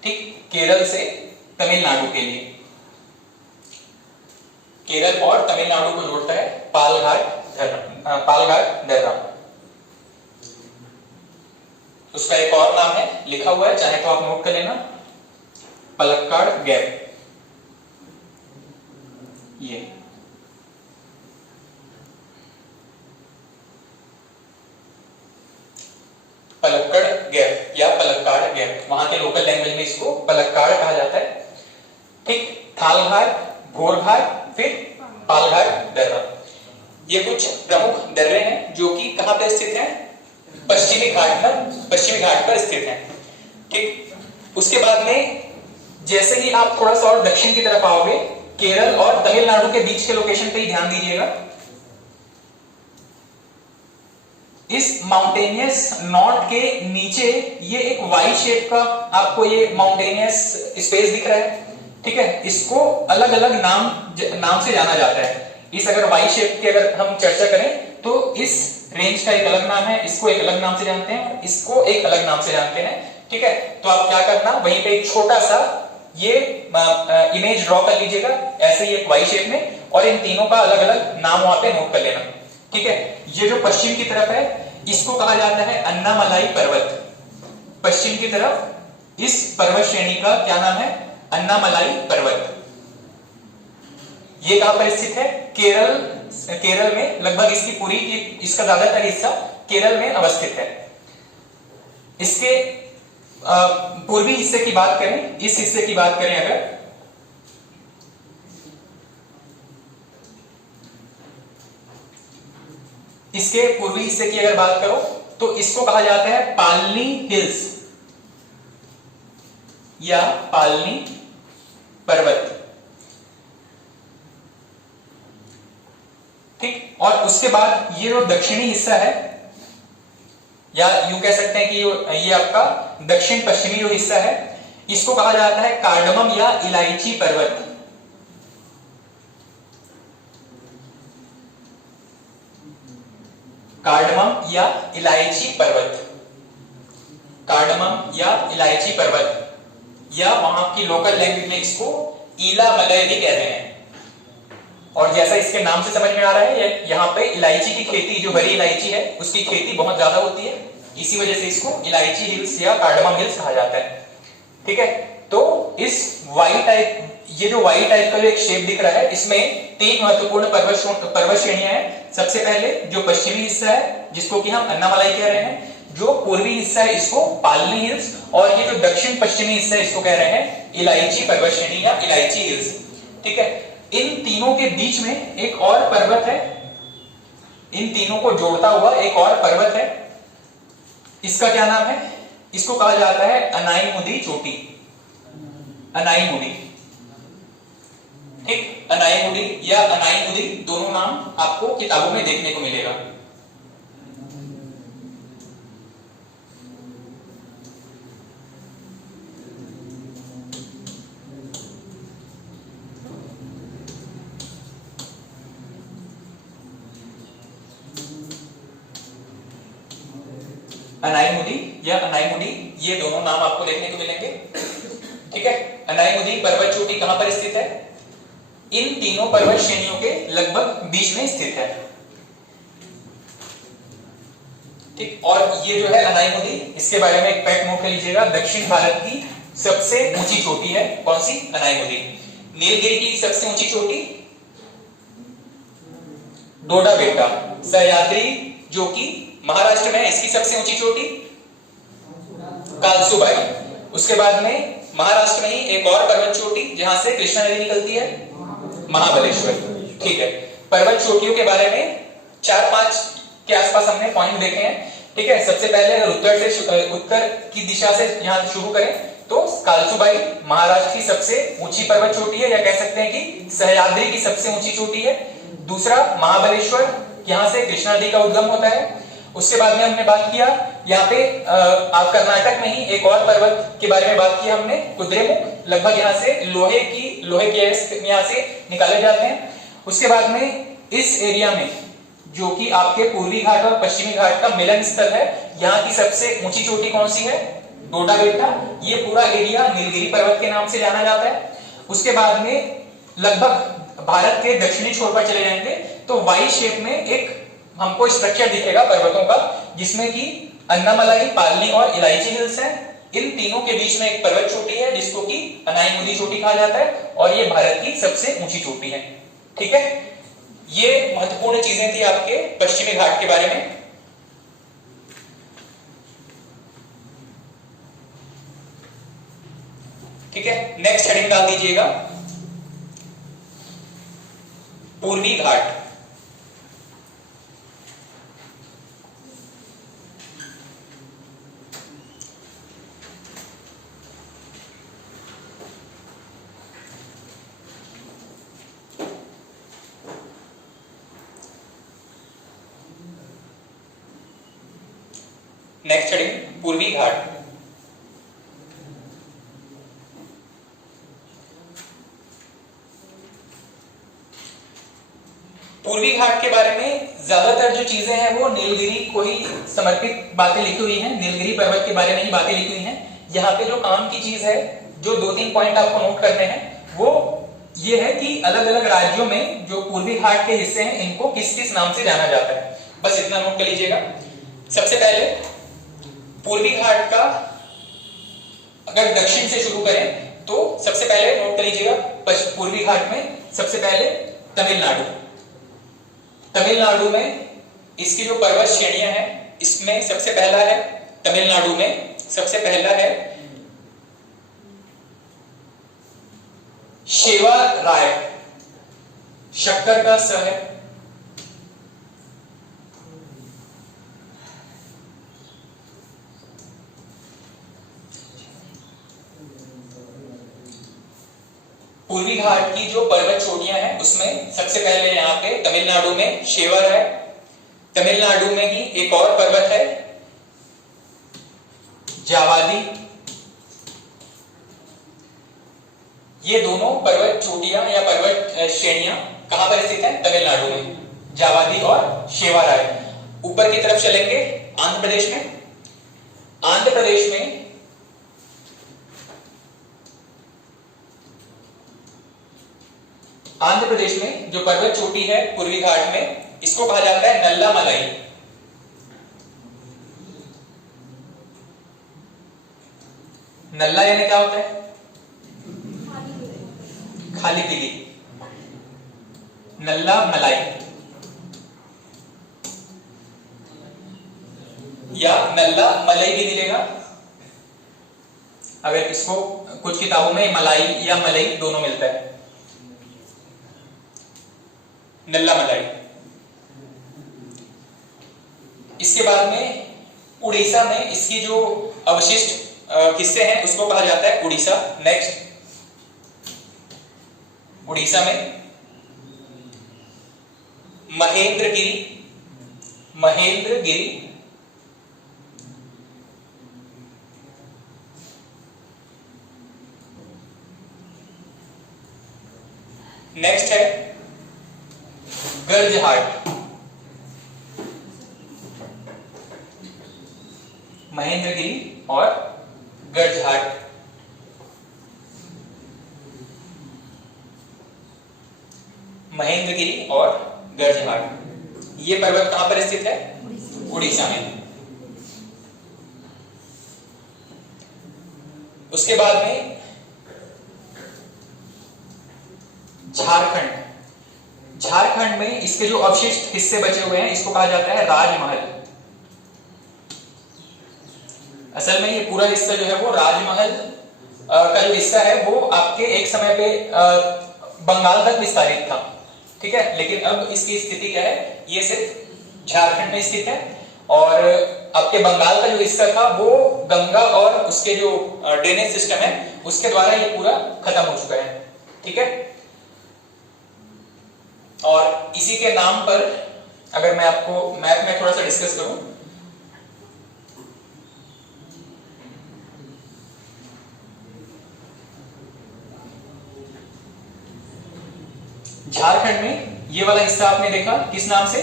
ठीक, केरल से तमिलनाडु के लिए, केरल और तमिलनाडु को जोड़ता है पालघाट दर्रा। उसका एक और नाम है, लिखा हुआ है, चाहे तो आप नोट कर लेना, पलक्काड़ गैप। ये पलक्कड़ गैप या पलक्काड़ गैप, वहां के लोकल लैंग्वेज में इसको पलक्काड़ कहा जाता है। ठीक, थालघाट, घोरघाट, फिर पालघाट दर्रा, ये कुछ प्रमुख दर्रे हैं जो कि कहां पर स्थित हैं, पश्चिमी घाट पर स्थित हैं। ठीक, उसके बाद में जैसे ही आप थोड़ा सा और दक्षिण की तरफ आओगे, केरल और तमिलनाडु के बीच के लोकेशन पे ही ध्यान दीजिएगा। इस माउंटेनियस नॉट के नीचे ये एक वाई शेप का आपको ये माउंटेनियस स्पेस दिख रहा है। ठीक है, इसको अलग अलग नाम से जाना जाता है। इस अगर वाई शेप की अगर हम चर्चा करें तो इस रेंज का एक अलग नाम है, इसको एक अलग नाम से जानते हैं, इसको एक अलग नाम से जानते हैं। ठीक है, तो आप क्या करना, वहीं पे एक छोटा सा ये इमेज ड्रॉ कर लीजिएगा ऐसे ही एक वाई शेप में, और इन तीनों का अलग अलग नाम वहां पे नोट कर लेना। ठीक है, ये जो पश्चिम की तरफ है इसको कहा जाता है अन्नामलाई पर्वत। पश्चिम की तरफ इस पर्वत श्रेणी का क्या नाम है, अन्नामलाई पर्वत। ये कहां पर स्थित है, केरल में, लगभग इसकी पूरी इसका ज्यादातर हिस्सा केरल में अवस्थित है। इसके पूर्वी हिस्से की बात करें, इस हिस्से की बात करें अगर, इसके पूर्वी हिस्से की अगर बात करो तो इसको कहा जाता है पालनी हिल्स या पालनी पर्वत। ठीक, और उसके बाद ये जो दक्षिणी हिस्सा है, या यूं कह सकते हैं कि ये आपका दक्षिण पश्चिमी जो हिस्सा है, इसको कहा जाता है कार्डमम या इलायची पर्वत। कार्डमम या इलायची पर्वत, कार्डमम या इलायची पर्वत, या वहां की लोकल लैंग्वेज में इसको ईला मलय भी कहते हैं। और जैसा इसके नाम से समझ में आ रहा है, यहाँ पे इलायची की खेती, जो हरी इलायची है उसकी खेती बहुत ज्यादा होती है। इसी वजह से इसको इलायची हिल्स या कार्डमम हिल्स कहा जाता है। ठीक है, तो इस वाई टाइप, ये जो वाई टाइप का जो एक शेप दिख रहा है, इसमें 3 महत्वपूर्ण पर्वत श्रेणियां हैं। सबसे पहले जो पश्चिमी हिस्सा है जिसको कि हम अन्नामलाई कह रहे हैं, जो पूर्वी हिस्सा है इसको पालनी हिल्स, और ये जो दक्षिण पश्चिमी हिस्सा है इसको कह रहे हैं इलायची पर्वत श्रेणी या इलायची हिल्स। ठीक है, इन तीनों के बीच में एक और पर्वत है, इन तीनों को जोड़ता हुआ एक और पर्वत है, इसका क्या नाम है? इसको कहा जाता है अनाईमुदी चोटी, अनाईमुदी। ठीक, अनाईमुदी या अनाईमुदी दोनों नाम आपको किताबों में देखने को मिलेगा। अनाईमुदी या अनाईमुदी, ये दोनों नाम आपको देखने को मिलेंगे। ठीक है, अनाईमुदी पर्वत चोटी कहां पर स्थित है? इन तीनों पर्वत श्रेणियों के लगभग बीच में स्थित है। ठीक, और ये जो है अनाईमुदी, इसके बारे में एक फैक्ट नोट कर लीजिएगा, दक्षिण भारत की सबसे ऊंची चोटी है। कौन सी? अनाईमुदी। नीलगिरी की सबसे ऊंची चोटी डोडा बेटा। सह्याद्री जो कि महाराष्ट्र में है, इसकी सबसे ऊंची चोटी कालसुबाई। उसके बाद में महाराष्ट्र में ही एक और पर्वत चोटी जहां से कृष्णा नदी निकलती है, महाबलेश्वर। ठीक है, पर्वत चोटियों के बारे में 4-5 के आसपास हमने पॉइंट देखे हैं। ठीक है, सबसे पहले अगर उत्तर की दिशा से यहां शुरू करें तो कालसुबाई महाराष्ट्र की सबसे ऊंची पर्वत चोटी है, या कह सकते हैं कि सह्याद्री की सबसे ऊंची चोटी है। दूसरा महाबलेश्वर, यहां से कृष्णा नदी का उद्गम होता है। उसके बाद में हमने बात किया यहाँ पे कर्नाटक में ही एक और पर्वत के बारे में बात की हमने, कुद्रेमुख। लगभग यहाँ से लोहे के यहाँ से निकाले जाते हैं। उसके बाद में इस एरिया में जो कि आपके पूर्वी घाट और पश्चिमी घाट का मिलन स्थल है, यहाँ की सबसे ऊंची चोटी कौन सी है? डोडा बेटा। ये पूरा एरिया नीलगिरी पर्वत के नाम से जाना जाता है। उसके बाद में लगभग भारत के दक्षिणी छोर पर चले जाएंगे तो वाई शेप में एक हमको स्ट्रक्चर दिखेगा पर्वतों का, जिसमें कि अन्नामलाई, पालनी और इलायची हिल्स हैं। इन तीनों के बीच में एक पर्वत चोटी है जिसको कि अनाईमुदी चोटी कहा जाता है, और ये भारत की सबसे ऊंची चोटी है। ठीक है, ये महत्वपूर्ण चीजें थी आपके पश्चिमी घाट के बारे में। ठीक है, नेक्स्ट हेडिंग डाल दीजिएगा पूर्वी घाट। नेक्स्ट हेडिंग पूर्वी घाट। पूर्वी घाट के बारे में ज्यादातर जो चीजें हैं वो नीलगिरी को ही समर्पित बातें लिखी हुई हैं, नीलगिरी पर्वत के बारे में ही बातें लिखी हुई हैं। यहाँ पे जो काम की चीज है, जो 2-3 पॉइंट आपको नोट करने हैं, वो ये है कि अलग अलग राज्यों में जो पूर्वी घाट के हिस्से हैं इनको किस किस नाम से जाना जाता है। बस इतना नोट कर लीजिएगा। सबसे पहले पूर्वी घाट का अगर दक्षिण से शुरू करें तो सबसे पहले नोट कर लीजिएगा पूर्वी घाट में सबसे पहले तमिलनाडु। तमिलनाडु में इसकी जो पर्वत श्रेणियां हैं, इसमें सबसे पहला है, तमिलनाडु में सबसे पहला है शेवा राय, शक्कर का स है। पूर्वी घाट की जो पर्वत चोटियां हैं उसमें सबसे पहले यहाँ पे तमिलनाडु में शेवर है। तमिलनाडु में ही एक और पर्वत है जावादी। ये दोनों पर्वत चोटियां या पर्वत श्रेणियां कहां पर स्थित हैं? तमिलनाडु में, जावादी और शेवाराय। ऊपर की तरफ चलेंगे आंध्र प्रदेश में। आंध्र प्रदेश में जो पर्वत चोटी है पूर्वी घाट में, इसको कहा जाता है नल्ला मलाई। नल्ला यानी क्या होता है? खाली पीली। नल्ला मलाई या नल्ला मलाई भी मिलेगा। अगर इसको कुछ किताबों में मलाई या मलई दोनों मिलता है। नल्ला मलाई। इसके बाद में उड़ीसा में इसकी जो अवशिष्ट हिस्से हैं उसको कहा जाता है उड़ीसा। नेक्स्ट, उड़ीसा में महेंद्रगिरी। महेंद्रगिरी नेक्स्ट है गर्जहाट। महेंद्रगिरी और गर्जहाट। महेंद्रगिरी और गर्जहाट ये पर्वत कहां पर स्थित है? उड़ीसा में। उसके बाद में झारखंड। झारखंड में इसके जो अवशिष्ट हिस्से बचे हुए हैं इसको कहा जाता है राजमहल। असल में ये पूरा हिस्सा जो है वो राजमहल का जो हिस्सा है वो आपके एक समय पे बंगाल तक विस्तारित था, ठीक है। लेकिन अब इसकी स्थिति क्या है? ये सिर्फ झारखंड में स्थित है और आपके बंगाल का जो हिस्सा था वो गंगा और उसके जो ड्रेनेज सिस्टम है उसके द्वारा ये पूरा खत्म हो चुका है, ठीक है। और इसी के नाम पर अगर मैं आपको मैप में थोड़ा सा डिस्कस करूं, झारखंड में ये वाला हिस्सा आपने देखा किस नाम से?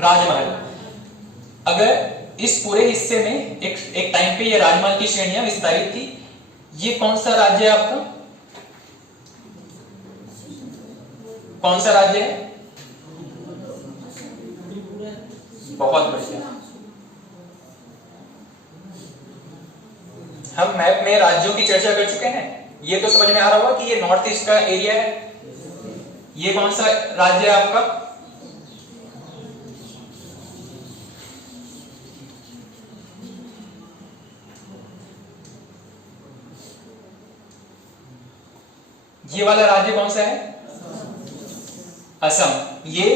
राजमहल। अगर इस पूरे हिस्से में एक टाइम पे ये राजमहल की श्रेणियां विस्तारित थी, ये कौन सा राज्य है आपका? कौन सा राज्य है? बहुत बढ़िया। हम मैप में राज्यों की चर्चा कर चुके हैं। ये तो समझ में आ रहा होगा कि ये नॉर्थ ईस्ट का एरिया है। ये कौन सा राज्य है आपका? ये वाला राज्य कौन सा है? असम। ये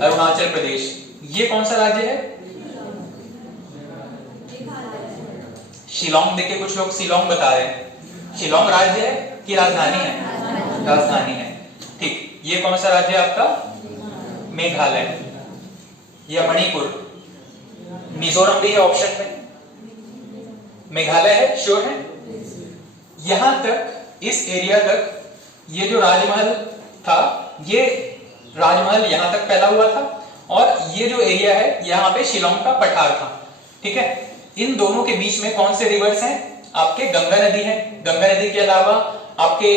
अरुणाचल प्रदेश। ये कौन सा राज्य है? शिलोंग। देखिए कुछ लोग शिलोंग बता रहे हैं। शिलोंग राज्य है कि राजधानी है? राजधानी है, ठीक। ये कौन सा राज्य है आपका? मेघालय या मणिपुर। मिजोरम भी है ऑप्शन में। मेघालय है, श्योर है। यहां तक, इस एरिया तक ये जो राजमहल था, ये राजमहल यहां तक फैला हुआ था और ये जो एरिया है यहां पे शिलोंग का पठार था, ठीक है। इन दोनों के बीच में कौन से रिवर्स हैं? आपके गंगा नदी है। गंगा नदी के अलावा आपके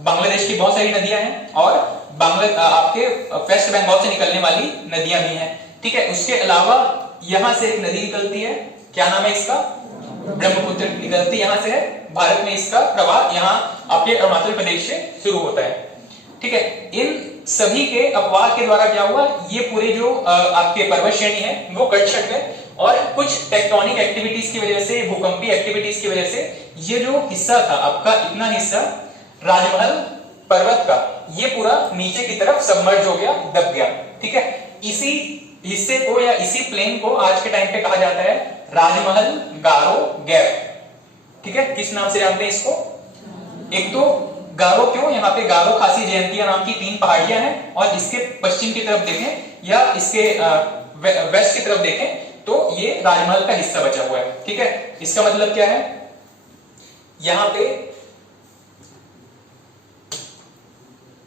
बांग्लादेश की बहुत सारी नदियां हैं और आपके वेस्ट बंगाल से निकलने वाली नदियां भी हैं, ठीक है। उसके अलावा यहां से एक नदी निकलती है, क्या नाम है इसका? ब्रह्मपुत्र निकलती यहां से है। भारत में इसका प्रवाह यहां आपके अरुणाचल प्रदेश से शुरू होता है, ठीक है। इन सभी के अपवाद के द्वारा क्या हुआ? ये पूरे जो आपके पर्वत श्रेणी है वो कट छट गए और कुछ टेक्टोनिक एक्टिविटीज की वजह से, भूकंपीय एक्टिविटीज की वजह से ये जो हिस्सा था आपका, इतना हिस्सा राजमहल पर्वत का, ये पूरा नीचे की तरफ सबमर्ज हो गया, दब गया, ठीक है। इसी हिस्से को या इसी प्लेन को आज के टाइम पे कहा जाता है राजमहल गारो गैप, ठीक है। किस नाम से जानते हैं इसको? एक तो गारो, क्यों? यहाँ पे गारो खासी जयंतिया नाम की 3 पहाड़ियां हैं और इसके पश्चिम की तरफ देखें या इसके वेस्ट की तरफ देखें तो ये राजमहल का हिस्सा बचा हुआ है, ठीक है। इसका मतलब क्या है? यहां पे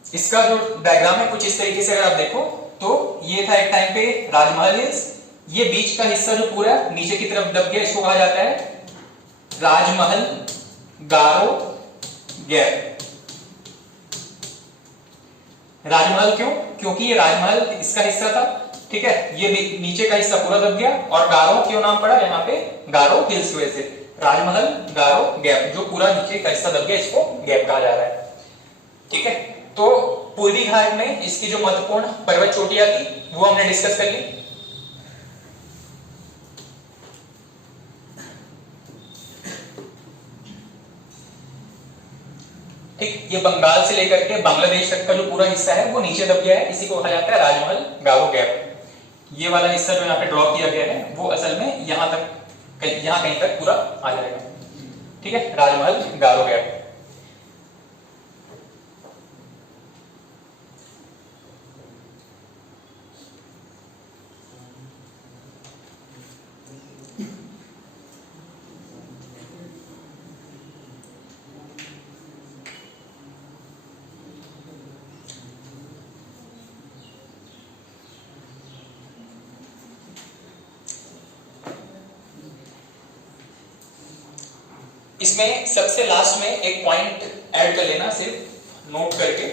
इसका जो डायग्राम है कुछ इस तरीके से अगर आप देखो तो ये था एक टाइम पे राजमहल हिल्स, ये बीच का हिस्सा जो पूरा नीचे की तरफ दब गया इसको कहा जाता है राजमहल गारो गैप। राजमहल क्यों? क्योंकि ये राजमहल इसका हिस्सा था, ठीक है। ये नीचे का हिस्सा पूरा दब गया और गारो क्यों नाम पड़ा यहाँ पे? गारो हिल्स की वजह से। राजमहल, गारो, गैप। जो पूरा नीचे का हिस्सा दब गया इसको गैप कहा जा रहा है। ठीक है, तो पूर्वी घाट में इसकी जो महत्वपूर्ण पर्वत चोटियां थी वो हमने डिस्कस कर ली। ठीक, ये बंगाल से लेकर के बांग्लादेश तक का जो पूरा हिस्सा है वो नीचे दब गया है, इसी को कहा जाता है राजमहल, गारो, गैप। ये वाला हिस्सा जो यहाँ पे ड्रॉ किया गया है वो असल में यहाँ कहीं तक पूरा आ जाएगा। ठीक है, राजमहल, गारो, गैप। इसमें सबसे लास्ट में एक पॉइंट ऐड कर लेना, सिर्फ नोट करके।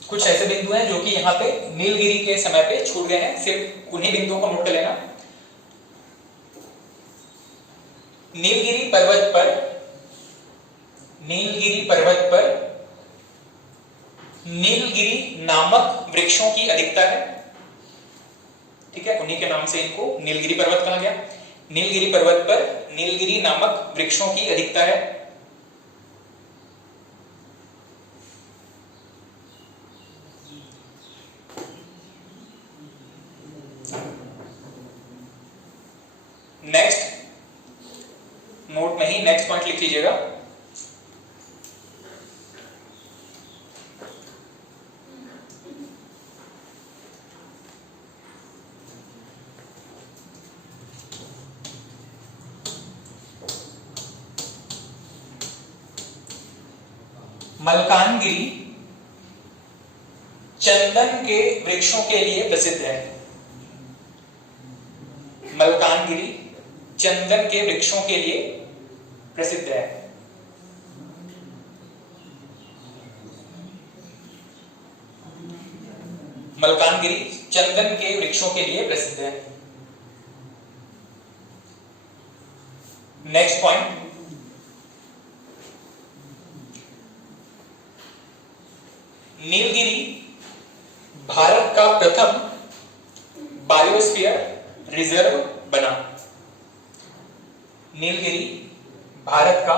कुछ ऐसे बिंदु हैं जो कि यहाँ पे नीलगिरी के समय पे छूट गए हैं, सिर्फ उन्हीं बिंदुओं को नोट कर लेना। नीलगिरी पर्वत पर नीलगिरी नामक वृक्षों की अधिकता है। ठीक है, उन्हीं के नाम से इनको नीलगिरी पर्वत कहा गया। नीलगिरी पर्वत पर नीलगिरी नामक वृक्षों की अधिकता है। नेक्स्ट नोट में ही नेक्स्ट पॉइंट लिख लीजिएगा। मल्कानगिरी चंदन के वृक्षों के लिए प्रसिद्ध है। मल्कानगिरी चंदन के वृक्षों के लिए प्रसिद्ध है। मल्कानगिरी चंदन के वृक्षों के लिए प्रसिद्ध है। नेक्स्ट पॉइंट, नीलगिरी भारत का प्रथम बायोस्फीयर रिजर्व बना। नीलगिरी भारत का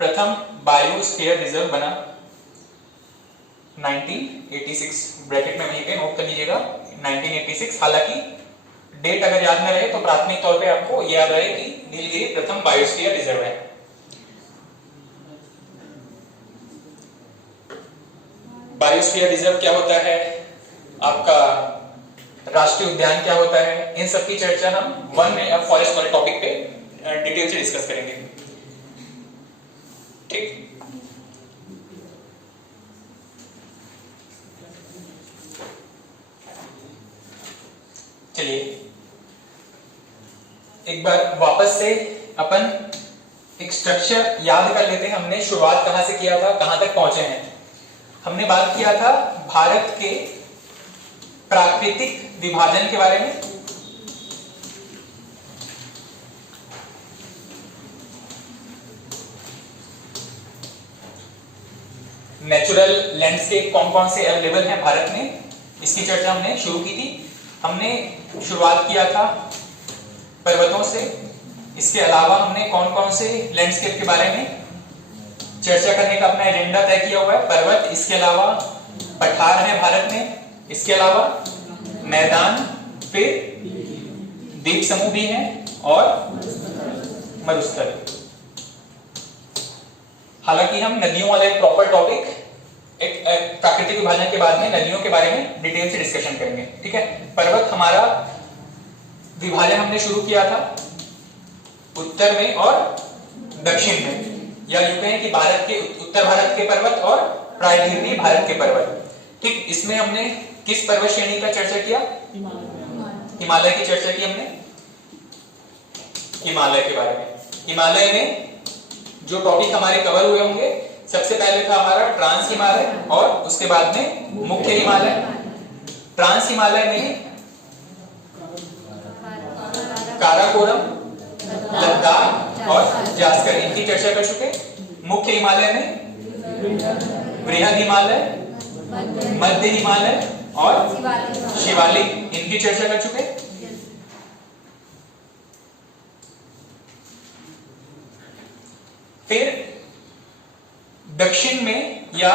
प्रथम बायोस्फीयर रिजर्व बना 1986। ब्रैकेट में वहीं पे नोट कर लीजिएगा 1986। हालांकि डेट अगर याद न रहे तो प्राथमिक तौर पे आपको याद रहे कि नीलगिरी प्रथम बायोस्फीयर रिजर्व है। बायोस्फीयर रिजर्व क्या होता है, आपका राष्ट्रीय उद्यान क्या होता है, इन सब की चर्चा हम वन में अब फॉरेस्ट वाले टॉपिक पे डिटेल से डिस्कस करेंगे। ठीक, चलिए एक बार वापस से अपन एक स्ट्रक्चर याद कर लेते हैं। हमने शुरुआत कहां से किया था, कहां तक पहुंचे हैं। हमने बात किया था भारत के प्राकृतिक विभाजन के बारे में। नेचुरल लैंडस्केप कौन कौन से अवेलेबल हैं भारत में, इसकी चर्चा हमने शुरू की थी। हमने शुरुआत किया था पर्वतों से। इसके अलावा हमने कौन कौन से लैंडस्केप के बारे में चर्चा करने का अपना एजेंडा तय किया हुआ है। पर्वत, इसके अलावा पठार है भारत में, इसके अलावा मैदान, फिर द्वीप समूह भी हैं और मरुस्थल। हालांकि हम नदियों वाला एक प्रॉपर टॉपिक, एक प्राकृतिक विभाजन के बाद में नदियों के बारे में डिटेल से डिस्कशन करेंगे। ठीक है, पर्वत हमारा विभाजन हमने शुरू किया था उत्तर में और दक्षिण में, या यूं कहें कि भारत के उत्तर भारत के पर्वत और प्रायद्वीपीय भारत के पर्वत। ठीक, इसमें हमने किस पर्वत श्रेणी का चर्चा किया, हिमालय की चर्चा की हमने। हिमालय के बारे में, हिमालय में जो टॉपिक हमारे कवर हुए होंगे सबसे पहले था हमारा ट्रांस हिमालय और उसके बाद में मुख्य हिमालय। ट्रांस हिमालय में काराकोरम, लद्दाख और जास्कर इनकी चर्चा कर चुके। मुख्य हिमालय में बृहद हिमालय, मध्य हिमालय और शिवालिक इनकी चर्चा कर चुके। फिर दक्षिण में या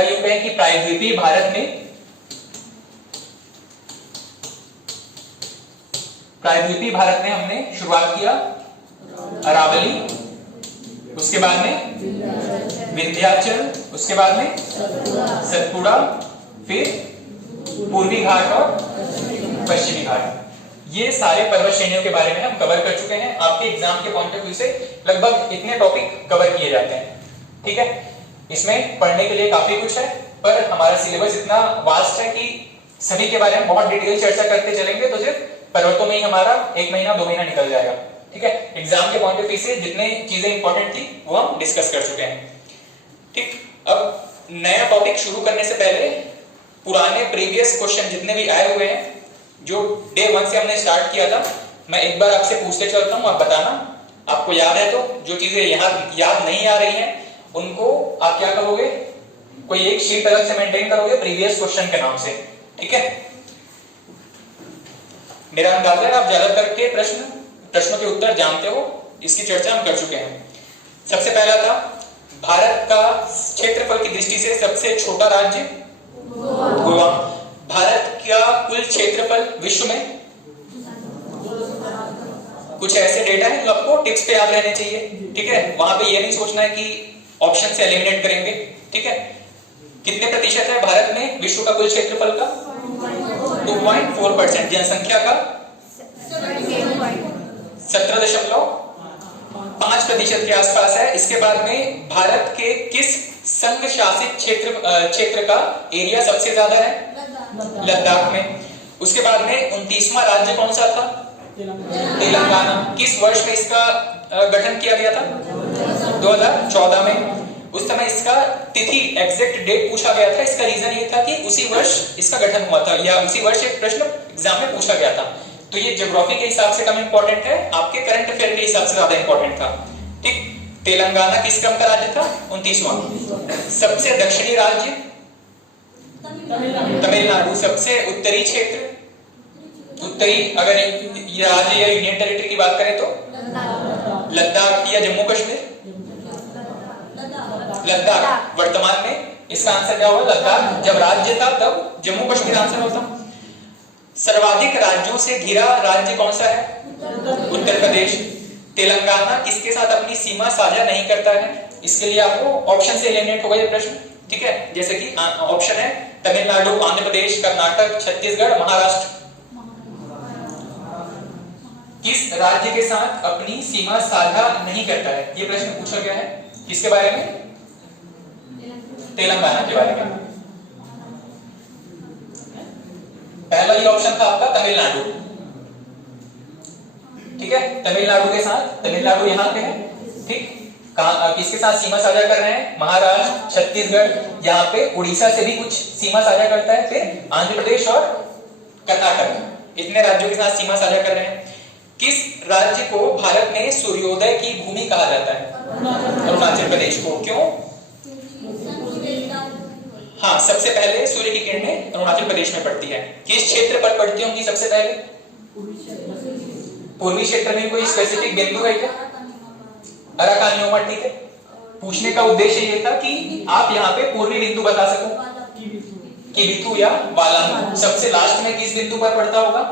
यूं कहें कि प्रायद्वीपीय भारत में हमने शुरुआत किया अरावली, उसके बाद में विंध्याचल, उसके बाद में सतपुड़ा, फिर पूर्वी घाट और पश्चिमी घाट। ये सारे पर्वत श्रेणियों के बारे में हम कवर कर चुके हैं। आपके एग्जाम के पॉइंट ऑफ व्यू से लगभग इतने टॉपिक कवर किए जाते हैं, ठीक है। इसमें पढ़ने के लिए काफी कुछ है, पर हमारा सिलेबस इतना वास्ट है कि सभी के बारे में बहुत डिटेल चर्चा करते चलेंगे तो सिर्फ पर्वतों में ही हमारा 1 महीना 2 महीना निकल जाएगा, ठीक है। एग्जाम के पॉइंट ऑफ व्यू से जितने चीजें इंपॉर्टेंट थी वो हम डिस्कस कर चुके हैं, ठीक। अब नया टॉपिक शुरू करने से पहले पुराने प्रीवियस क्वेश्चन जितने भी आए हुए हैं, जो डे 1 से हमने स्टार्ट किया था, मैं एक बार आपसे पूछते चलता हूं, आप बताना आपको याद है तो। जो चीजें यहाँ याद नहीं आ रही हैं उनको आप क्या करोगे, कोई एक शीट अलग से मेंटेन करोगे प्रीवियस क्वेश्चन के नाम से, ठीक है। मेरा अंदाजा है आप ज्यादातर के प्रश्नों के उत्तर जानते हो, इसकी चर्चा हम कर चुके हैं। सबसे पहला था भारत का क्षेत्रफल की दृष्टि से सबसे छोटा राज्य गोवा। भारत का कुल क्षेत्रफल विश्व में, कुछ ऐसे डेटा है जो आपको टिप्स पे याद रहने चाहिए, ठीक है। वहां पे ये नहीं सोचना है कि ऑप्शन से एलिमिनेट करेंगे, ठीक है। कितने प्रतिशत है भारत में विश्व का कुल क्षेत्रफल का? 2.4%। जनसंख्या का 17.5% के आसपास है। इसके बाद में भारत के किस संघ शासित क्षेत्र का एरिया सबसे ज्यादा है? लद्दाख में। उसके बाद में 29वां राज्य कौन सा था? तेलंगाना। किस वर्ष में इसका गठन किया गया था? 2014 में। उस समय इसका तिथि एग्जैक्ट डेट पूछा गया था। इसका रीजन ये था कि उसी वर्ष इसका गठन हुआ था, या उसी वर्ष एक प्रश्न एग्जाम में पूछा गया था। तो ये ज्योग्राफी के हिसाब से कम इंपॉर्टेंट है, आपके करंट अफेयर के हिसाब से ज्यादा इंपॉर्टेंट था, ठीक। तेलंगाना किस क्रम का राज्य था? 29वां। सबसे दक्षिणी राज्य तमिलनाडु। सबसे उत्तरी क्षेत्र, उत्तरी अगर राज्य या यूनियन टेरिटरी की बात करें तो लद्दाख या जम्मू कश्मीर? लद्दाख। वर्तमान में इसका आंसर क्या होगा? लद्दाख। जब राज्य था तब जम्मू कश्मीर आंसर होता। सर्वाधिक राज्यों से घिरा राज्य कौन सा है? उत्तर प्रदेश। तेलंगाना किसके साथ अपनी सीमा साझा नहीं करता है? इसके लिए आपको ऑप्शन से एलिमिनेट होगा ये प्रश्न, ठीक है। जैसे कि ऑप्शन है तमिलनाडु, आंध्र प्रदेश, कर्नाटक, छत्तीसगढ़, महाराष्ट्र। किस राज्य के साथ अपनी सीमा साझा नहीं करता है? ये प्रश्न पूछा गया है। किसके बारे में? तेलंगाना के बारे में। पहला ही ऑप्शन था आपका तमिलनाडु, ठीक है। तमिलनाडु के साथ, तमिलनाडु यहाँ पे है, ठीक। किसके साथ सीमा साझा कर रहे हैं? महाराष्ट्र, छत्तीसगढ़, यहाँ पे उड़ीसा से भी कुछ सीमा साझा करता है, फिर आंध्र प्रदेश और कर्नाटक, इतने राज्यों के साथ सीमा साझा कर रहे हैं। किस राज्य को भारत में सूर्योदय की भूमि कहा जाता है? अरुणाचल प्रदेश को। क्यों? हाँ, सबसे पहले सूर्य की किरणें अरुणाचल प्रदेश में पड़ती है। किस क्षेत्र पर पड़ती होंगी सबसे पहले? पूर्वी क्षेत्र में। कोई स्पेसिफिक बिंदु है क्या? अराकानियोमा, ठीक है। पूछने का उद्देश्य ये था कि आप यहाँ पे पूर्वी बिंदु बता सको, किबिथु या वालांगू। सबसे लास्ट में किस बिंदु पर पड़ता होगा?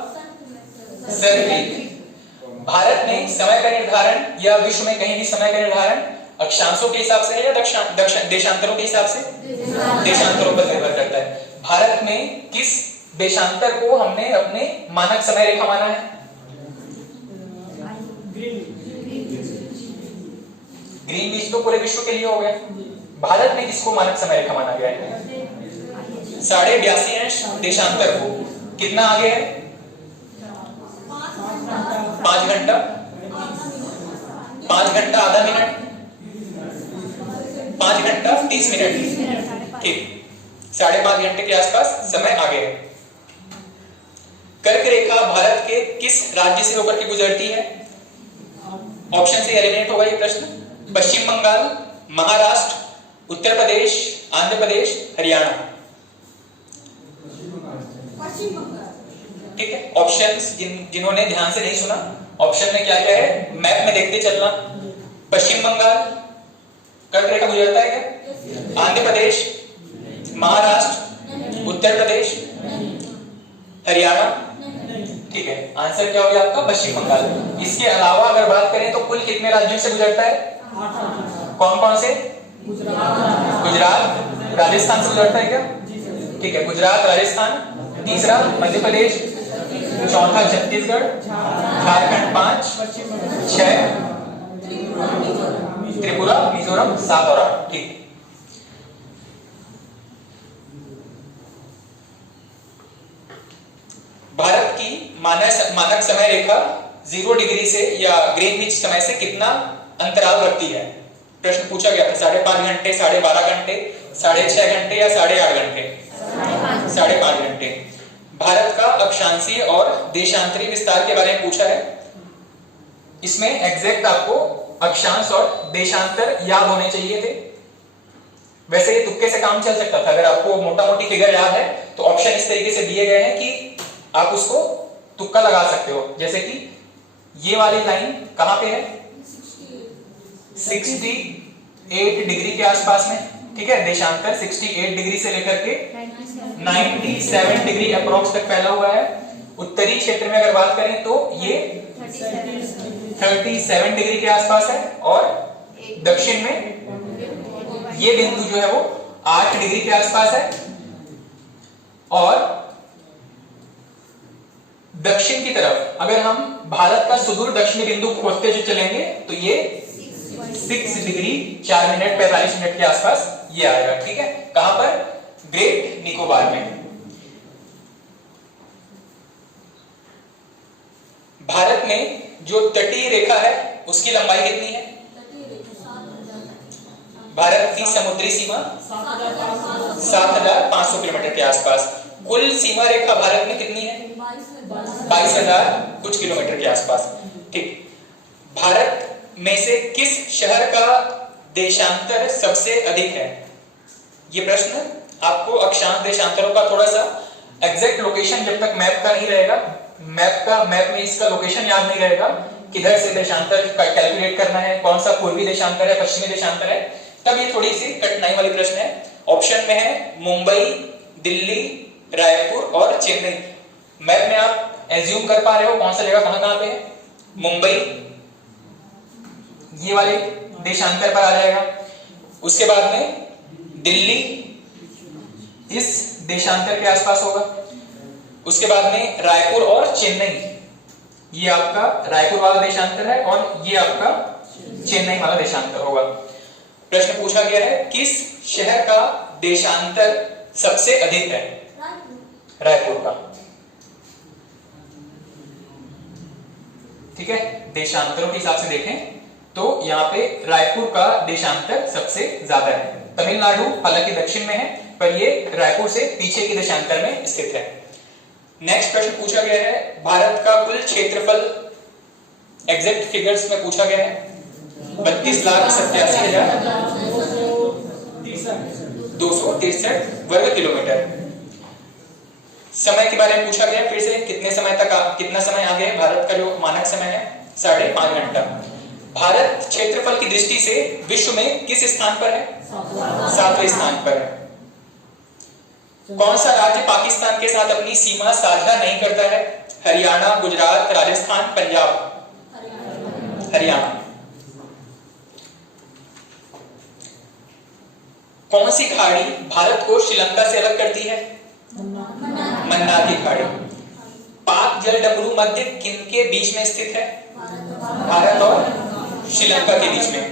सर्वलिक। भारत में समय का निर्धारण या विश्व में कहीं भी समय का निर्धारण अक्षांशों के हिसाब से है या देशांतरों के हिसाब से? देशांतरों पर निर्भर करता है। भारत में किस देशांतर को हमने अपने मानक समय रेखा माना है? ग्रीनविच तो पूरे विश्व के लिए हो गया। भारत में किसको मानक समय रेखा माना गया है? 82.5 देशांतर को। कितना आगे है? 5 घंटा। 5 घंटा आधा मिनट, 5 घंटा 30 मिनट, ठीक, 5.5 घंटे के आसपास समय आगे है। कर्क रेखा भारत के किस राज्य से होकर के गुजरती है? ऑप्शन से एलिमिनेट होगा ये प्रश्न। पश्चिम बंगाल, महाराष्ट्र, उत्तर प्रदेश, आंध्र प्रदेश, हरियाणा। ठीक है, ऑप्शंस जिन्होंने ध्यान से नहीं सुना, ऑप्शन में क्या क्या है मैप में देखते चलना। पश्चिम बंगाल कर्क रेखा गुजरता है क्या? आंध्र प्रदेश, महाराष्ट्र, उत्तर प्रदेश, हरियाणा। ठीक है, आंसर क्या हो गया आपका? पश्चिम बंगाल। इसके अलावा अगर बात करें तो कुल कितने राज्यों से गुजरता है? कौन कौन से? गुजरात, राजस्थान से गुजरता है क्या? ठीक है, गुजरात, राजस्थान, तीसरा मध्य प्रदेश, चौथा छत्तीसगढ़, झारखंड 5, 6 त्रिपुरा, मिजोरम 7 और 8। ठीक, भारत की मानक समय रेखा 0 डिग्री से या ग्रीनविच समय से कितना अंतराल रखती है? प्रश्न पूछा गया था। 5.5 घंटे, 12.5 घंटे, 6.5 घंटे या 8.5 घंटे? 5.5 घंटे। भारत का अक्षांशीय और देशांतरी विस्तार के बारे में पूछा है। इसमें एग्जैक्ट आपको अक्षांश और देशांतर याद होने चाहिए थे। वैसे ये तुक्के से काम चल सकता था। अगर आपको मोटा मोटी फिगर याद है तो ऑप्शन इस तरीके से दिए गए हैं कि आप उसको तुक्का लगा सकते हो। जैसे कि ये वाली लाइन कहां पे है? 68 डिग्री के आसपास में। ठीक है, देशांतर 68 डिग्री से लेकर के 97 डिग्री अप्रोक्स तक फैला हुआ है। उत्तरी क्षेत्र में अगर बात करें तो ये 37 डिग्री के आसपास है और दक्षिण में ये बिंदु जो है वो 8 डिग्री के आसपास है और दक्षिण की तरफ अगर हम भारत का सुदूर दक्षिणी बिंदु खोजते जो चलेंगे तो ये 6 डिग्री 4 मिनट 45 मिनट के आसपास ये आएगा। ठीक है, कहां पर? ग्रेट निकोबार में। भारत में जो तटीय रेखा है उसकी लंबाई कितनी है? भारत की समुद्री सीमा 7,500 किलोमीटर के आसपास। कुल सीमा रेखा भारत में कितनी है? 22,000 कुछ किलोमीटर के आसपास। ठीक, भारत में से किस शहर का देशांतर सबसे अधिक है? ये प्रश्न आपको अक्षांश देशांतरों का थोड़ा सा एग्जैक्ट लोकेशन जब तक मैप का नहीं रहेगा, मैप में इसका लोकेशन याद नहीं रहेगा, किधर से देशांतर कैलकुलेट करना है, कौन सा पूर्वी देशांतर है, पश्चिमी देशांतर है, तब ये थोड़ी सी कठिनाई वाली प्रश्न है। ऑप्शन में है मुंबई, दिल्ली, रायपुर और चेन्नई। मैप में आप एज्यूम कर पा रहे हो कौन सा जगह कहां पे है? मुंबई ये वाले देशांतर पर आ जाएगा। उसके बाद में दिल्ली इस देशांतर के आसपास होगा। उसके बाद में रायपुर और चेन्नई, ये आपका रायपुर वाला देशांतर है और ये आपका चेन्नई वाला देशांतर होगा। प्रश्न पूछा गया है किस शहर का देशांतर सबसे अधिक है? रायपुर का। ठीक है, देशांतरों के हिसाब से देखें तो यहाँ पे रायपुर का देशांतर सबसे ज्यादा है। तमिलनाडु हालांकि दक्षिण में है पर ये रायपुर से पीछे के देशांतर में स्थित है। नेक्स्ट प्रश्न पूछा गया है भारत का कुल क्षेत्रफल एग्जैक्ट फिगर्स में पूछा गया है 32,87,263 वर्ग किलोमीटर। समय के बारे में पूछा गया फिर से कितने समय तक कितना समय आगे है? भारत का जो मानक समय है 5.5 घंटा। भारत क्षेत्रफल की दृष्टि से विश्व में किस स्थान पर है? 7वें स्थान पर है। कौन सा राज्य पाकिस्तान के साथ अपनी सीमा साझा नहीं करता है? हरियाणा, गुजरात, राजस्थान, पंजाब। हरियाणा। कौन सी खाड़ी भारत को श्रीलंका से अलग करती है? मन्नार की खाड़ी। पाक जल डमरू मध्य किनके बीच में स्थित है? भारत और श्रीलंका के बीच में।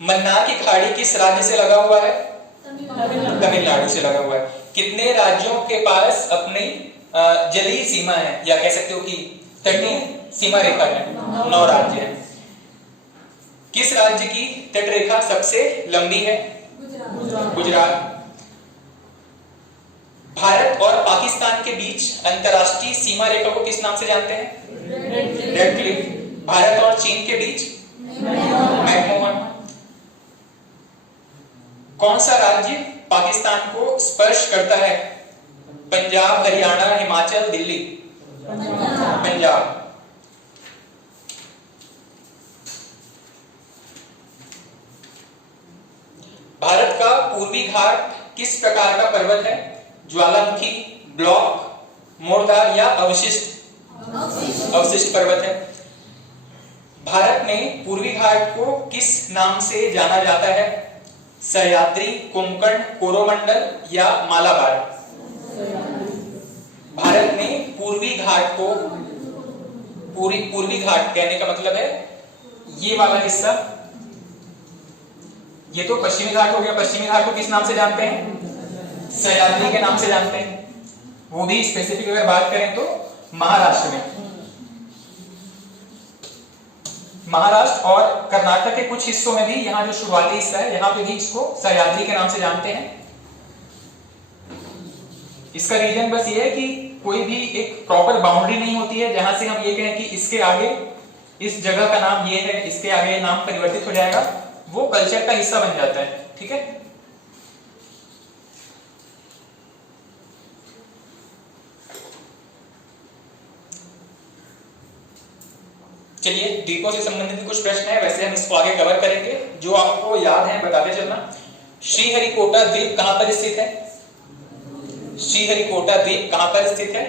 मन्नार की खाड़ी किस राज्य से लगा हुआ है? तमिलनाडु से लगा हुआ है। कितने राज्यों के पास अपनी जलीय सीमा है या कह सकते हो कि तटीय सीमा रेखा है? 9 राज्य है। किस राज्य की तटरेखा सबसे लंबी है? गुजरात। भारत और पाकिस्तान के बीच अंतरराष्ट्रीय सीमा रेखा को किस नाम से जानते हैं? Red Cliff. भारत और चीन के बीच? मैकमोहन। कौन सा राज्य पाकिस्तान को स्पर्श करता है? पंजाब, हरियाणा, हिमाचल, दिल्ली? पंजाब। भारत का पूर्वी घाट किस प्रकार का पर्वत है? ज्वालामुखी, ब्लॉक, मोरदार या अवशिष्ट? अवशिष्ट पर्वत है। भारत में पूर्वी घाट को किस नाम से जाना जाता है? सह्याद्री, कोंकण, कोरोमंडल या मालाबार? भारत में पूर्वी घाट को, पूर्वी घाट कहने का मतलब है ये वाला हिस्सा, ये तो पश्चिमी घाट हो गया। पश्चिमी घाट को किस नाम से जानते हैं? सह्याद्री के नाम से जानते हैं। वो भी स्पेसिफिक अगर बात करें तो महाराष्ट्र में, महाराष्ट्र और कर्नाटक के कुछ हिस्सों में भी यहाँ जो शुरुआती हिस्सा है यहाँ पे भी इसको सह्याद्री के नाम से जानते हैं। इसका रीजन बस ये है कि कोई भी एक प्रॉपर बाउंड्री नहीं होती है जहां से हम ये कहें कि इसके आगे इस जगह का नाम ये है, इसके आगे नाम परिवर्तित हो जाएगा, वो कल्चर का हिस्सा बन जाता है। ठीक है, चलिए द्वीपों से संबंधित कुछ प्रश्न है, वैसे हम इसको आगे कवर करेंगे। जो आपको याद है बताते चलना। श्रीहरिकोटा द्वीप कहां पर स्थित है? श्रीहरिकोटा द्वीप कहां पर स्थित है?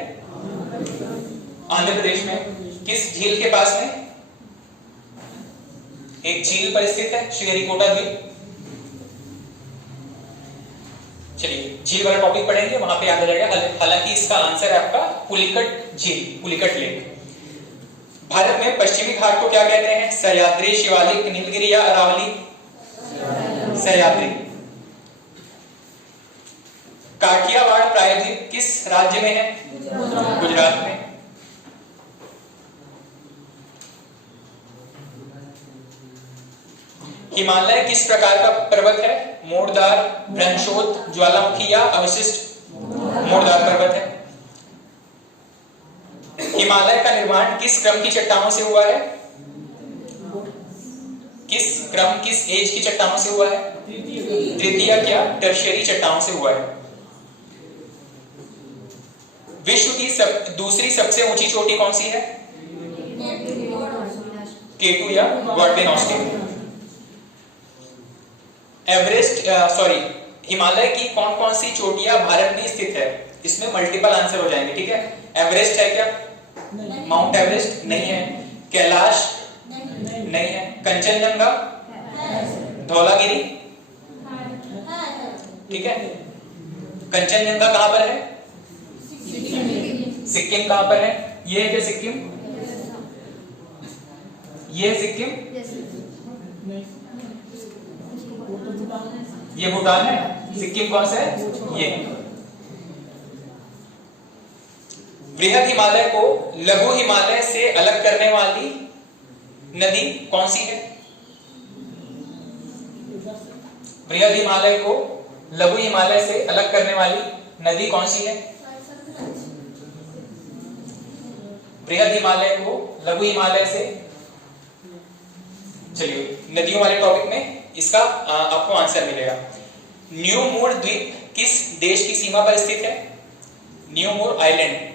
आंध्र प्रदेश में। किस झील के पास में? एक झील पर स्थित है श्रीहरिकोटा द्वीप। चलिए झील वाला टॉपिक पढ़ेंगे, वहां पे याद आ जाएगा। हालांकि इसका आंसर है आपका पुलिकट झील, पुलिकट लेक। भारत में पश्चिमी घाट को क्या कहते हैं? सह्याद्री, शिवालिक, नीलगिरी या अरावली? सह्याद्री। काठियावाड़ प्रायद्वीप किस राज्य में है? गुजरात में। हिमालय किस प्रकार का पर्वत है? मोड़दार, भ्रंशोत, ज्वालामुखी या अवशिष्ट? मोड़दार पर्वत है। हिमालय का निर्माण किस क्रम की चट्टानों से हुआ है? किस क्रम, किस एज की चट्टानों से हुआ है? तृतीय क्या टर्शियरी चट्टानों से हुआ है। विश्व की दूसरी सबसे ऊंची चोटी कौन सी है? K2 या गॉडविन ऑस्टिन। एवरेस्ट, हिमालय की कौन कौन सी चोटियां भारत में स्थित है? इसमें मल्टीपल आंसर हो जाएंगे। ठीक है, एवरेस्ट है क्या? माउंट एवरेस्ट नहीं है। कैलाश नहीं है। कंचनजंगा, धौलागिरी, ठीक है। कंचनजंगा कहां पर है? सिक्किम कहां पर है? ये है क्या सिक्किम? ये है सिक्किम? ये भूटान है। सिक्किम कौन सा है? ये। बृहद हिमालय को लघु हिमालय से अलग करने वाली नदी कौन सी है? बृहद हिमालय को लघु हिमालय से अलग करने वाली नदी कौन सी है? बृहद हिमालय को लघु हिमालय से, चलिए नदियों वाले टॉपिक में इसका आपको आंसर मिलेगा। न्यू मूर द्वीप किस देश की सीमा पर स्थित है? न्यू मूर आइलैंड।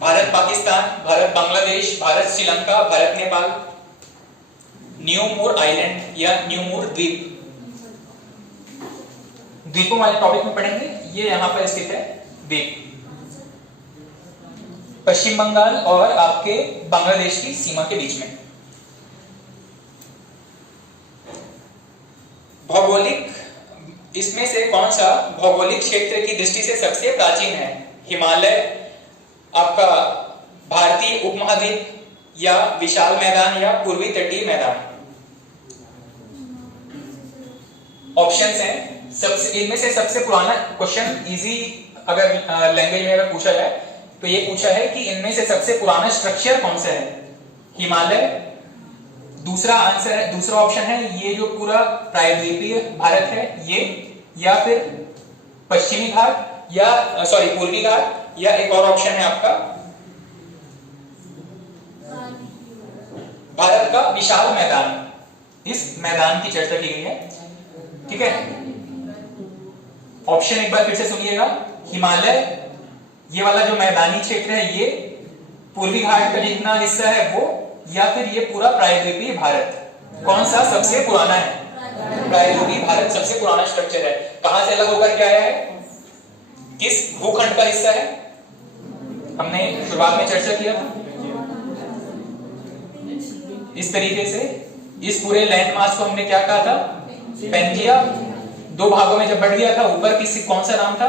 भारत पाकिस्तान, भारत बांग्लादेश, भारत श्रीलंका, भारत नेपाल? न्यू मूर आइलैंड या न्यू मूर द्वीप। द्वीपों वाले टॉपिक में पढ़ेंगे। ये यहां पर स्थित है द्वीप, पश्चिम बंगाल और आपके बांग्लादेश की सीमा के बीच में। भौगोलिक, इसमें से कौन सा भौगोलिक क्षेत्र की दृष्टि से सबसे प्राचीन है? हिमालय, आपका भारतीय उपमहाद्वीप या विशाल मैदान या पूर्वी तटीय मैदान? ऑप्शंस हैं। सबसे इनमें से सबसे पुराना क्वेश्चन, इजी अगर लैंग्वेज में अगर पूछा जाए तो ये पूछा है कि इनमें से सबसे पुराना स्ट्रक्चर कौन सा है? हिमालय, दूसरा आंसर है, दूसरा ऑप्शन है ये जो पूरा प्रायद्वीपीय भारत है ये, या फिर पश्चिमी घाट या सॉरी पूर्वी घाट, या एक और ऑप्शन है आपका भारत का विशाल मैदान। इस मैदान की चर्चा की गई है, ठीक है। ऑप्शन एक बार फिर से सुनिएगा, हिमालय, ये वाला जो मैदानी क्षेत्र है ये, पूर्वी घाट का जितना हिस्सा है वो, या फिर ये पूरा प्रायद्वीपीय भारत। कौन सा सबसे पुराना है? प्रायद्वीपीय भारत सबसे पुराना स्ट्रक्चर है। कहां से अलग होकर के आया है? किस भूखंड का हिस्सा है? हमने शुरुआत में चर्चा किया था। इस तरीके से इस पूरे लैंड मास को हमने क्या कहा था? पेंजिया। दो भागों में जब बढ़ गया था, ऊपर किसी कौन सा नाम था?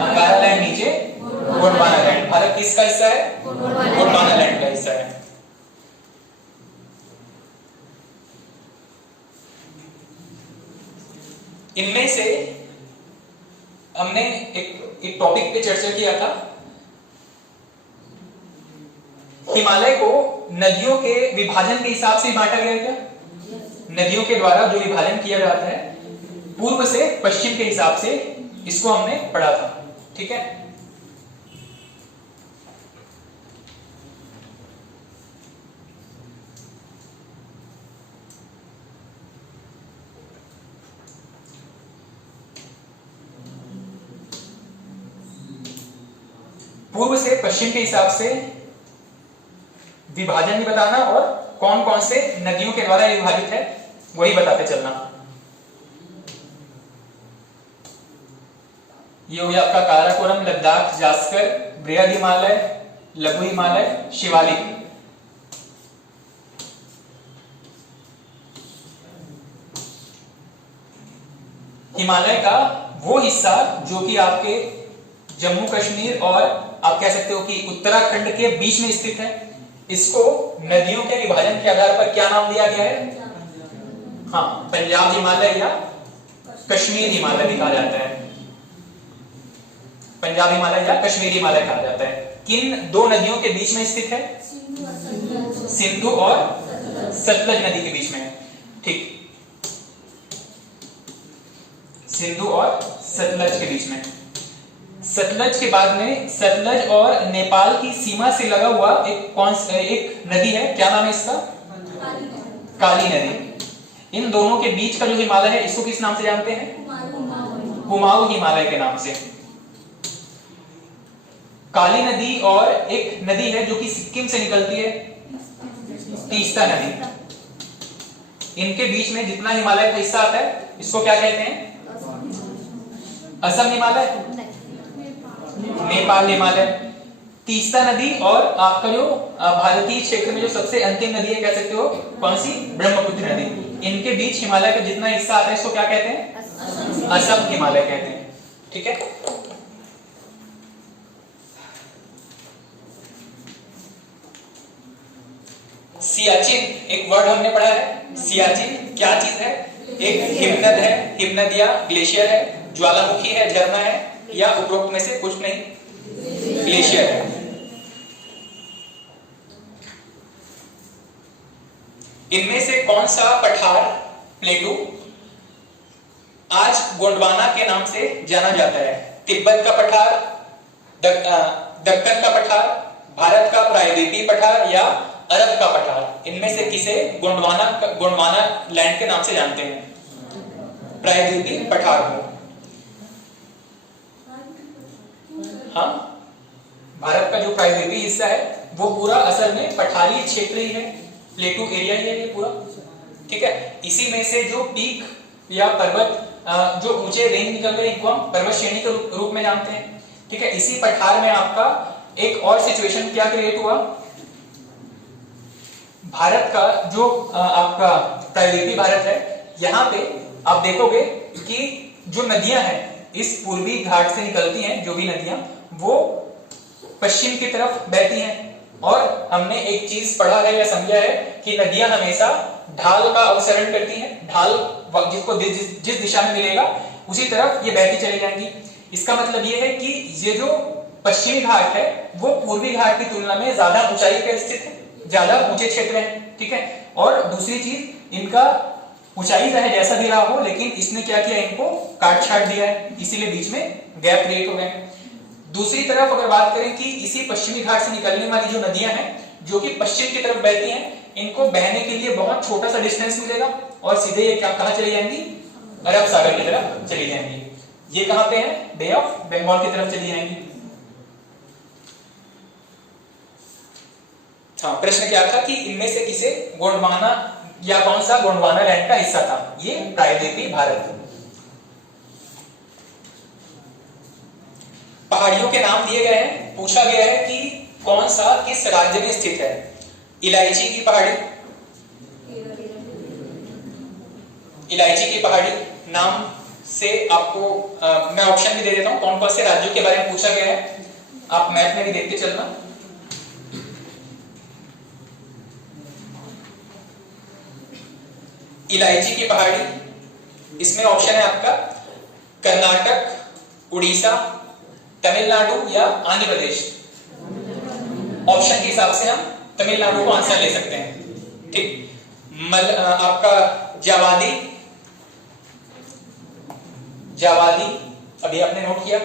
अंगारा लैंड, नीचे गोंडवाना लैंड। भारत किसका हिस्सा है? गोंडवाना लैंड का हिस्सा है। इनमें से हमने एक टॉपिक पे चर्चा किया था, हिमालय को नदियों के विभाजन के हिसाब से बांटा गया क्या? नदियों के द्वारा जो विभाजन किया जाता है पूर्व से पश्चिम के हिसाब से, इसको हमने पढ़ा था, ठीक है। पूर्व से पश्चिम के हिसाब से विभाजन भी बताना, और कौन कौन से नदियों के द्वारा विभाजित है वही बताते चलना। ये हो गया आपका काराकोरम, लद्दाख, जास्कर, बृहद हिमालय, लघु हिमालय, शिवालिक। हिमालय का वो हिस्सा जो कि आपके जम्मू कश्मीर और आप कह सकते हो कि उत्तराखंड के बीच में स्थित है, इसको नदियों के विभाजन के आधार पर क्या नाम दिया गया है? हाँ, पंजाब हिमालय या कश्मीर हिमालय भी कहा जाता है। पंजाब हिमालय या कश्मीर हिमालय कहा जाता है। किन दो नदियों के बीच में स्थित है? सिंधु और सतलज नदी के बीच में है, ठीक। सिंधु और सतलज के बीच में। सतलज के बाद में सतलज और नेपाल की सीमा से लगा हुआ एक नदी है, क्या नाम है इसका? काली नदी। इन दोनों के बीच का जो हिमालय है इसको किस नाम से जानते हैं? कुमाऊं हिमालय के नाम से। काली नदी और एक नदी है जो कि सिक्किम से निकलती है, तीस्ता नदी। इनके बीच में जितना हिमालय का हिस्सा आता है इसको क्या कहते हैं? असम हिमालय, नेपाल हिमालय। तीस्ता नदी और आपका जो भारतीय क्षेत्र में जो सबसे अंतिम नदी है, कह सकते हो कौन सी? ब्रह्मपुत्र नदी। इनके बीच हिमालय का जितना हिस्सा आता है इसको क्या कहते हैं? असम हिमालय कहते हैं, ठीक है। सियाचिन एक वर्ड हमने पढ़ा है। सियाचिन क्या चीज है? एक हिमनद है, हिमनद या ग्लेशियर है, ज्वालामुखी है, झरना है, या उपरोक्त में से कुछ नहीं, ग्लेशियर है। इनमें से कौन सा पठार प्लेटू आज गोंडवाना के नाम से जाना जाता है? तिब्बत का पठार, दक्कन का पठार, भारत का प्रायद्वीपीय पठार, या अरब का पठार? इनमें से किसे गोंडवाना लैंड के नाम से जानते हैं? प्रायद्वीपीय पठार को। हाँ, भारत का जो प्रायद्वीपीय हिस्सा है वो पूरा असल में पठारी क्षेत्र ही है, प्लेटू एरिया ही है ये पूरा, ठीक है। इसी में से जो पीक या पर्वत जो ऊंचे रेंज निकल गए इनको हम पर्वत श्रेणी के रूप में जानते हैं, ठीक है। इसी पठार में आपका एक और सिचुएशन क्या क्रिएट हुआ? भारत का जो आपका प्रायद्वीपीय भारत है, यहाँ पे आप देखोगे कि जो नदियां हैं इस पूर्वी घाट से निकलती हैं, जो भी नदियां वो पश्चिम की तरफ बहती हैं। और हमने एक चीज पढ़ा है या समझा है कि नदियां हमेशा ढाल का अनुसरण करती हैं। ढाल जिसको जिस दिशा में मिलेगा उसी तरफ ये बहती चली जाएंगी। इसका मतलब ये है कि ये जो पश्चिमी घाट है वो पूर्वी घाट की तुलना में ज्यादा ऊंचाई पर स्थित है, ज्यादा ऊंचे क्षेत्र हैं, ठीक है। और दूसरी चीज, इनका ऊंचाई चाहे जैसा भी रहा हो, लेकिन इसने क्या किया, इनको काट छाट दिया है, इसीलिए बीच में गैप क्रिएट हो गए। दूसरी तरफ अगर बात करें कि इसी पश्चिमी घाट से निकलने वाली जो नदियां हैं जो कि पश्चिम की तरफ बहती हैं, इनको बहने के लिए बहुत छोटा सा डिस्टेंस मिलेगा और सीधे ये क्या कहां चली जाएंगी, अरब सागर की तरफ चली जाएंगी। ये कहां पे है, बे ऑफ बंगाल की तरफ चली जाएंगी। हाँ, प्रश्न क्या था कि इनमें से किसे गोंडवाना या कौन सा गोंडवाना लैंड का हिस्सा था, ये प्रायद्वीपीय भारत। पहाड़ियों के नाम दिए गए हैं, पूछा गया है कि कौन सा किस राज्य में स्थित है। इलायची की पहाड़ी, इलायची की पहाड़ी नाम से आपको मैं ऑप्शन भी दे देता हूं कौन कौन से राज्यों के बारे में पूछा गया है, आप मैप में भी देखते चलना। इलायची की पहाड़ी, इसमें ऑप्शन है आपका कर्नाटक, उड़ीसा, तमिलनाडु या आंध्र प्रदेश। ऑप्शन के हिसाब से हम तमिलनाडु को आंसर ले सकते हैं, ठीक। आपका जावादी, जावादी अभी आपने नोट किया,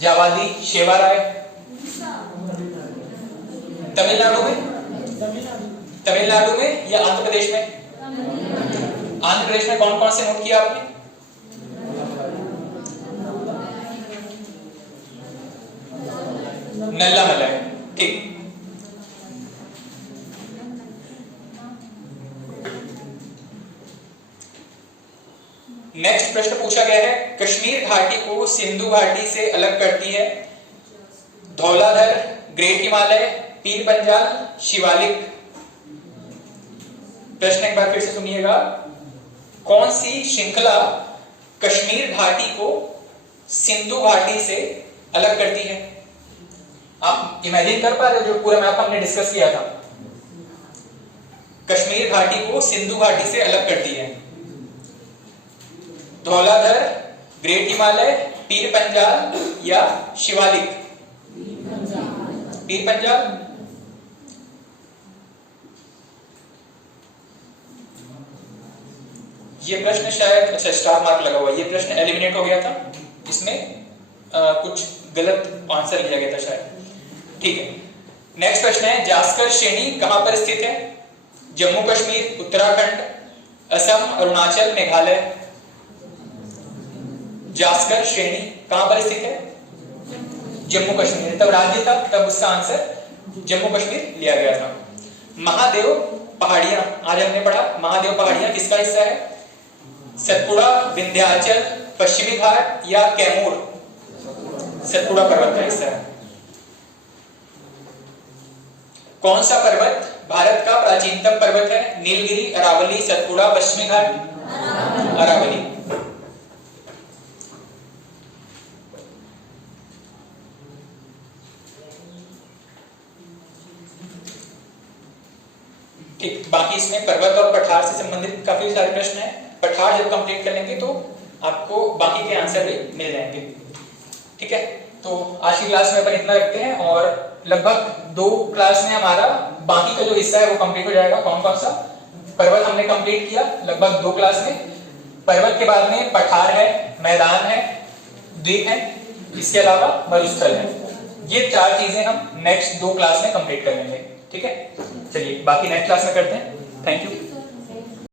जावादी शेवाराय तमिलनाडु में, तमिलनाडु में या आंध्र प्रदेश में, आंध्र प्रदेश में कौन कौन से नोट किया आपने, नल्लामला, ठीक। नेक्स्ट प्रश्न पूछा गया है, कश्मीर घाटी को सिंधु घाटी से अलग करती है धौलाधर, ग्रेट हिमालय, पीर पंजाल, शिवालिक। प्रश्न एक बार फिर से सुनिएगा, कौन सी श्रृंखला कश्मीर घाटी को सिंधु घाटी से अलग करती है। आप इमेजिन कर पा रहे हो जो पूरा मैप हमने डिस्कस किया था, कश्मीर घाटी को सिंधु घाटी से अलग करती है धौलाधर, ग्रेट हिमालय, पीर पंजाल या शिवालिक। पीर पंजाल, ये प्रश्न शायद, अच्छा स्टार मार्क लगा हुआ, ये प्रश्न एलिमिनेट हो गया था, इसमें कुछ गलत आंसर लिया गया था शायद, ठीक है। नेक्स्ट प्रश्न है, जास्कर श्रेणी कहां पर स्थित है, जम्मू कश्मीर, उत्तराखंड, असम, अरुणाचल, मेघालय। जास्कर श्रेणी कहां पर स्थित है, जम्मू कश्मीर, तब राज्य था तब उसका आंसर जम्मू कश्मीर लिया गया था। महादेव पहाड़ियां, आज हमने पढ़ा महादेव पहाड़ियां किसका हिस्सा है, सतपुड़ा, विंध्याचल, पश्चिमी घाट या कैमूर। सतपुड़ा पर्वत का हिस्सा है। कौन सा पर्वत भारत का प्राचीनतम पर्वत है, नीलगिरी, अरावली, सतपुड़ा, पश्चिमी घाट। अरावली। ठीक, बाकी इसमें पर्वत और पठार से संबंधित काफी सारे प्रश्न हैं। पठार जब कंप्लीट कर लेंगे तो आपको बाकी के आंसर भी मिल जाएंगे, ठीक है। तो आज की क्लास में अपन इतना रखते हैं और लगभग 2 क्लास में हमारा बाकी का जो हिस्सा है वो कंप्लीट हो जाएगा। कौन कौन सा, पर्वत हमने कंप्लीट किया लगभग 2 क्लास में, पर्वत के बाद में पठार है, मैदान है, द्वीप है, इसके अलावा मरुस्थल है। ये 4 चीजें हम नेक्स्ट 2 क्लास में कंप्लीट कर लेंगे, ठीक है। चलिए बाकी नेक्स्ट क्लास में करते हैं। Thank you.